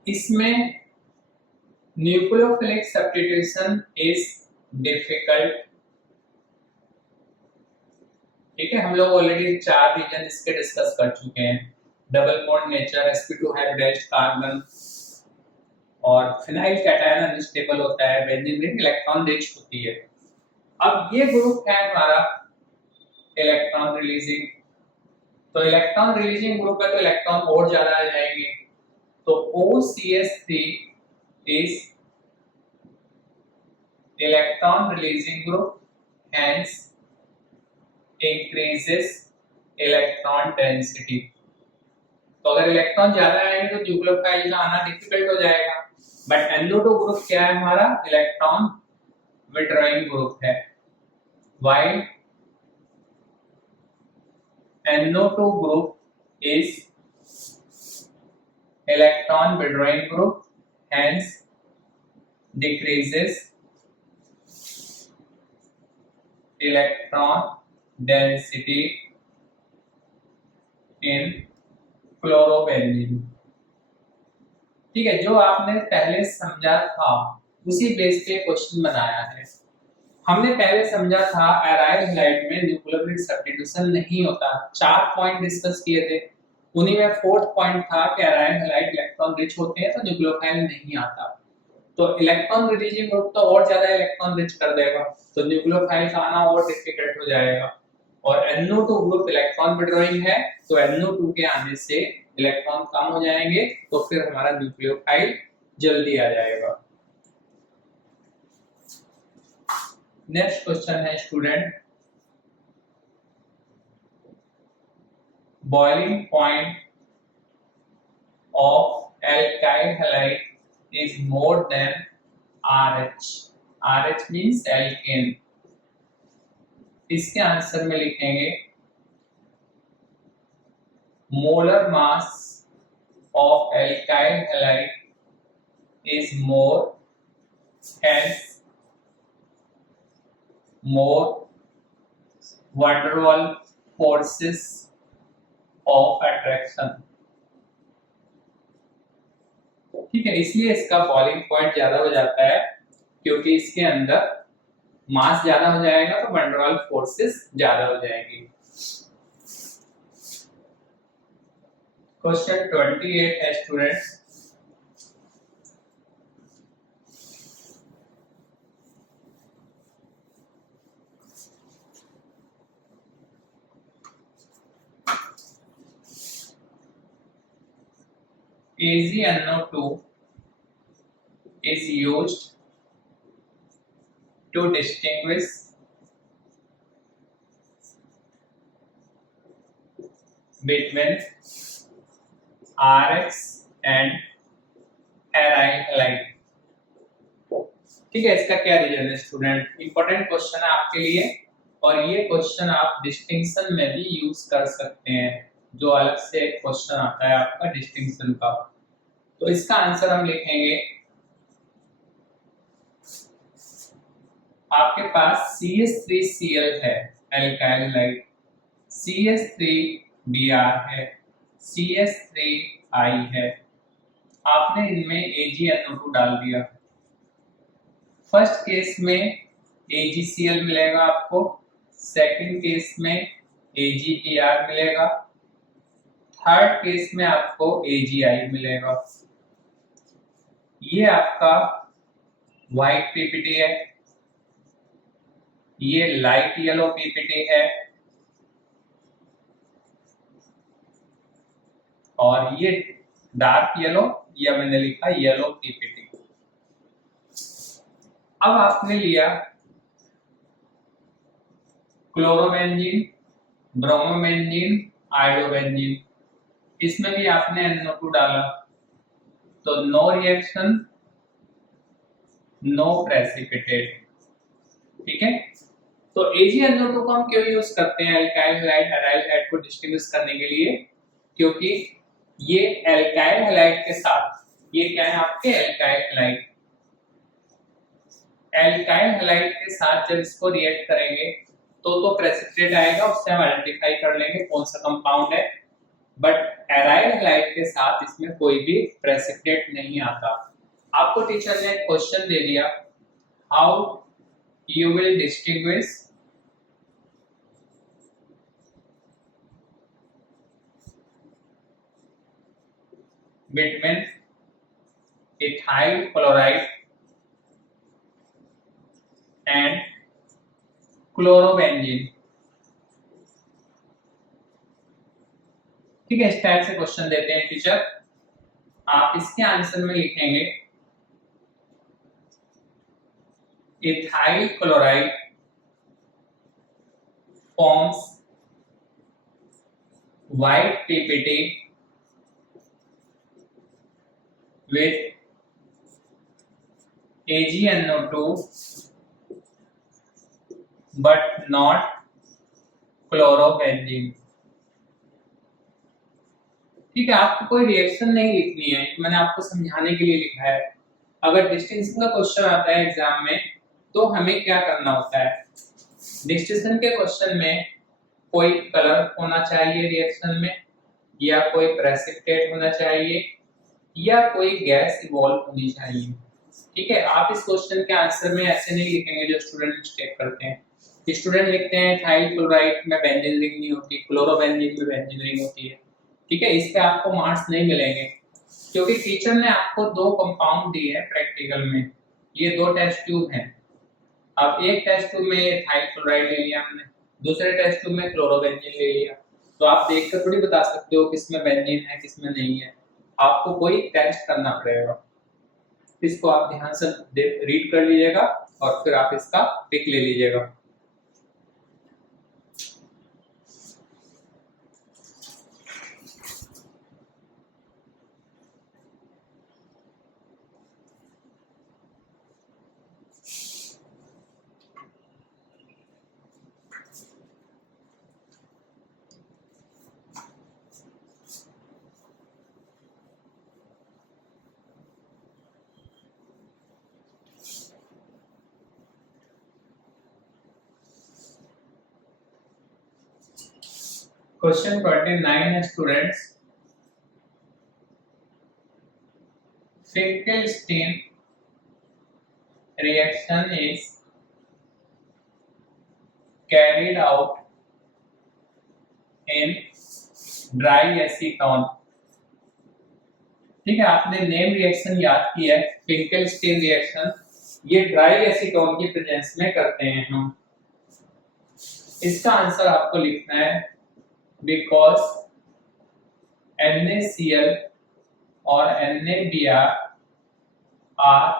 इसमें न्यूक्लियोफिलिक सब्स्टिट्यूशन इज डिफिकल्ट। ठीक है, हम लोग ऑलरेडी 4 रीजन इसके डिस्कस कर चुके हैं। Double bond nature, sp2 hybridised carbon, और फिनाइल कैटायन अनस्टेबल होता है, बेंजीन रिंग इलेक्ट्रॉन रिच होती है। अब ये ग्रुप है हमारा इलेक्ट्रॉन रिलीजिंग, तो इलेक्ट्रॉन रिलीजिंग ग्रुप है तो इलेक्ट्रॉन और ज्यादा आ जाएंगे, तो OCH3 is electron releasing group, hence increases electron density। तो अगर इलेक्ट्रॉन ज्यादा आएंगे तो न्यूक्लियोफाइल का आना डिफिकल्ट हो जाएगा। बट NO2 ग्रुप क्या है हमारा? इलेक्ट्रॉन विड्रॉइंग ग्रुप है। While NO2 group is electron withdrawing group, hence decreases electron density in chlorobenzene. ठीक है, जो आपने पहले समझा था उसी बेस पे क्वेश्चन बनाया है। हमने पहले समझा था एराइल हैलाइड में न्यूक्लियोफिलिक सब्स्टिट्यूशन नहीं होता। 4 पॉइंट डिस्कस किए थे, उन्हीं में 4th पॉइंट था कि एराइल हैलाइड इलेक्ट्रॉन रिच होते हैं तो न्यूक्लियोफाइल नहीं आता। तो इलेक्ट्रॉन रिलीजिंग ग्रुप तो और ज्यादा इलेक्ट्रॉन रिच कर देगा, तो न्यूक्लियोफाइल का आना और डिफिकल्ट हो जाएगा। और NO2 ग्रुप इलेक्ट्रॉन विड्रॉइंग है, तो NO2 के आने से इलेक्ट्रॉन कम हो जाएंगे, तो फिर हमारा न्यूक्लियोफाइल जल्दी आ जाएगा। नेक्स्ट क्वेश्चन है student, boiling point of alkyl halide is more than RH। RH means alkane। इसके आंसर में लिखेंगे molar mass of alkyl halide is more, hence more van der Waals forces of attraction। ठीक है, इसलिए इसका boiling point ज्यादा हो जाता है, क्योंकि इसके अंदर मास ज्यादा हो जाएगा तो van der Waals फोर्सेस ज्यादा हो जाएंगी। क्वेश्चन 28 है students, AgNO2 is used to distinguish between RX and aryl halide। ठीक है, इसका क्या रीजन है स्टूडेंट? इंपॉर्टेंट क्वेश्चन है आपके लिए, और ये क्वेश्चन आप डिस्टिंक्शन में भी यूज कर सकते हैं, जो अलग से क्वेश्चन आता है आपका डिस्टिंक्शन का। तो इसका आंसर हम लिखेंगे, आपके पास CH3Cl है एल्काइल हैलाइड, CH3Br है, CH3I है, आपने इनमें AgNO2 डाल दिया। फर्स्ट केस में AgCl मिलेगा आपको, सेकंड केस में AgBr मिलेगा, थर्ड केस में आपको AgI मिलेगा। ये आपका व्हाइट पीपीटी है, ये लाइट येलो पीपीटी है, और ये डार्क येलो या मैंने लिखा येलो पीपीटी। अब आपने लिया क्लोरोबेंजीन, ब्रोमोबेंजीन, आयोडोबेंजीन, इसमें भी आपने NO2 डाला, तो नो रिएक्शन, नो प्रेसिपिटेट। ठीक है, तो AgNO2 को हम क्यों यूज करते हैं एल्काइल हैलाइड हैलाइड हैलाइड को डिस्टिंग्विश करने के लिए? क्योंकि ये एल्काइल हैलाइड के साथ, ये क्या है आपके एल्काइल हैलाइड, एल्काइल हैलाइड के साथ जब इसको रिएक्ट करेंगे तो प्रेसिपिटेट आएगा, उससे हम आइडेंटिफाई कर लेंगे कौन सा कंपाउंड है। बट एराइल हैलाइड के साथ इसमें कोई भी प्रेसिपिटेट नहीं आता। आपको टीचर ने एक क्वेश्चन दे दिया, how you will distinguish between ethyl chloride and chlorobenzene. ठीक है, इस टाइप से क्वेश्चन देते हैं टीचर। आप इसके आंसर में लिखेंगे ethyl chloride forms white PPT with AgNO2 but not chlorobenzene. ठीक है, आपको कोई रिएक्शन नहीं लिखनी है, मैंने आपको समझाने के लिए लिखा है। अगर डिस्टिंक्शन का क्वेश्चन आता है एग्जाम में तो हमें क्या करना होता है, डिस्टिंक्शन के क्वेश्चन में कोई कलर होना चाहिए रिएक्शन में, या कोई प्रेसिपिटेट होना चाहिए, या कोई गैस इवॉल्व होनी चाहिए। ठीक है, आप इस क्वेश्चन के आंसर में ऐसे नहीं लिखेंगे जो स्टूडेंट मिस्टेक करते हैं। स्टूडेंट लिखते हैं इथाइल क्लोराइड में बेंजीन रिंग नहीं होती, क्लोरोबेंजीन में बेंजीन रिंग होती है। ठीक है, इस पे आपको मार्क्स नहीं मिलेंगे, क्योंकि टीचर ने आपको दो कंपाउंड दिए हैं प्रैक्टिकल में, ये दो टेस्ट ट्यूब हैं। अब एक टेस्ट ट्यूब में इथाइल क्लोराइड ले लिया हमने, दूसरे टेस्ट ट्यूब में क्लोरोबेंजीन ले लिया, तो आप देखकर थोड़ी बता सकते हो किसमें बेंजीन है किसमें नहीं है, आपको कोई टेस्ट करना पड़ेगा। इसको आप ध्यान से रीड कर लीजिएगा और फिर आप इसका पिक ले लीजिएगा। Question 29 है students, Finkelstein reaction is carried out in dry acetone। ठीक है, आपने नेम रिएक्शन याद किया है, फिंकेलस्टीन रिएक्शन, ये ड्राई एसीटोन की प्रेजेंस में करते हैं हम। इसका आंसर आपको लिखना है बिकॉज NaCl और NaBr are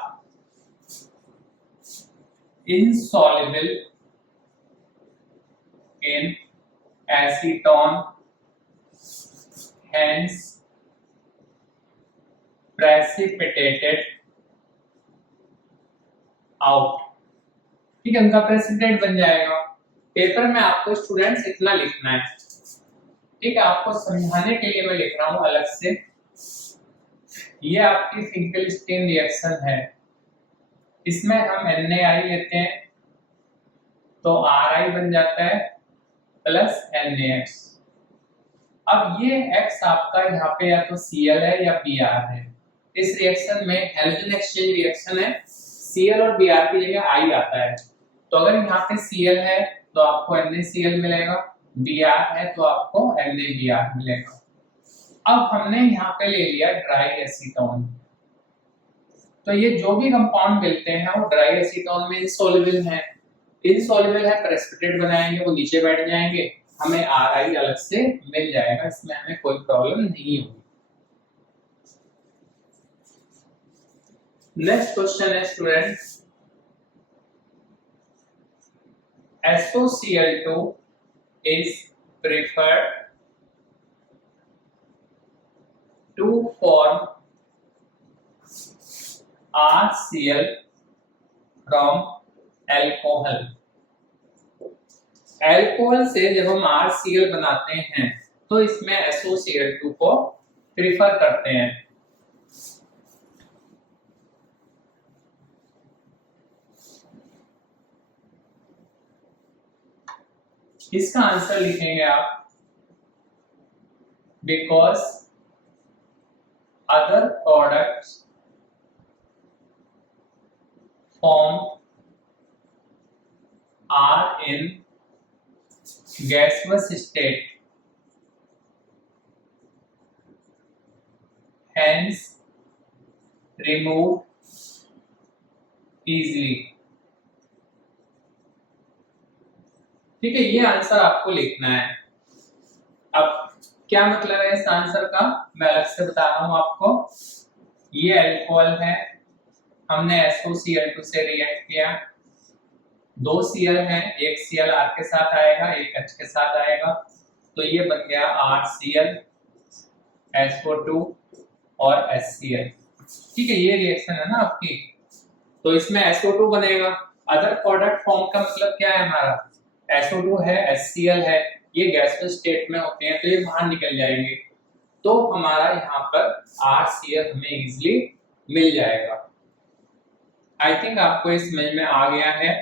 insoluble in acetone, hence precipitated out। ठीक है, उनका प्रेसिपिटेट बन जाएगा। पेपर में आपको स्टूडेंट्स इतना लिखना है। ठीक है, आपको समझाने के लिए मैं लिख रहा हूं अलग से। ये आपकी फिंकेलस्टीन रिएक्शन है, इसमें हम NaI लेते हैं तो Ri बन जाता है प्लस NaX। अब ये X आपका यहाँ पे या तो Cl है या Br है, इस रिएक्शन में हैलोजन एक्सचेंज रिएक्शन है, Cl और Br की जगह I आता है। तो अगर यहाँ पे Cl है तो आपको NaCl मिलेगा, Br है तो आपको NaBr मिलेगा। अब हमने यहाँ पे ले लिया ड्राई एसीटोन, तो ये जो भी कंपाउंड मिलते हैं वो ड्राई एसीटोन में इनसॉल्युबल है, प्रेसिपिटेट बनाएंगे वो नीचे बैठ जाएंगे, हमें Ri अलग से मिल जाएगा, इसमें हमें कोई प्रॉब्लम नहीं होगी। नेक्स्ट क्वेश्चन है students, SOCl2 is preferred to form RCl from alcohol। Alcohol से जब हम RCl बनाते हैं तो इसमें SOCl2 को प्रीफर करते हैं। इसका आंसर लिखेंगे आप, because other products form are in gaseous state, hence removed easily। ठीक है, ये आंसर आपको लिखना है। अब क्या मतलब है इस आंसर का, मैं अलग से बता रहा हूं आपको। ये अल्कोहल है, हमने SOCl2 से रिएक्ट किया, 2 Cl हैं, एक Cl R के साथ आएगा, एक H के साथ आएगा, तो ये बन गया RCl SO2 और HCl। ठीक है, ये रिएक्शन है ना आपकी, तो इसमें SO2 बनेगा। अदर प्रोडक्ट फॉर्म का मतलब क्या है, हमारा SO2 है, HCl है, ये गैसियस स्टेट में होते हैं तो ये बाहर निकल जाएंगे, तो हमारा यहाँ पर RCl हमें इजीली मिल जाएगा। आई थिंक आपको ये समझ में आ गया है।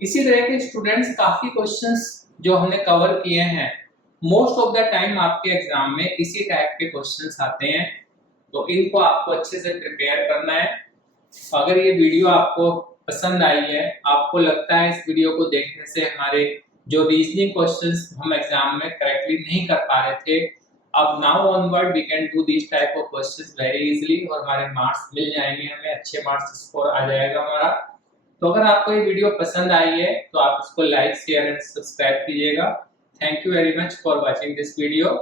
इसी तरह के स्टूडेंट्स काफी क्वेश्चंस जो हमने कवर किए हैं, मोस्ट ऑफ द टाइम आपके एग्जाम में इसी टाइप के क्वेश्चंस आते हैं, तो इनको आपको अच्छे से प्रिपेयर करना है। अगर ये वीडियो आपको पसंद आई है, आपको लगता है इस वीडियो को देखने से हमारे जो रीजनिंग क्वेश्चंस हम एग्जाम में करेक्टली नहीं कर पा रहे थे, अब now onward we can do this type of questions very easily और हमारे मार्क्स मिल जाएंगे, हमें अच्छे मार्क्स स्कोर आ जाएगा हमारा। तो अगर आपको ये वीडियो पसंद आई है तो आप इसको लाइक शेयर एंड सब्सक्राइब कीजिएगा। Thank you very much for watching this video.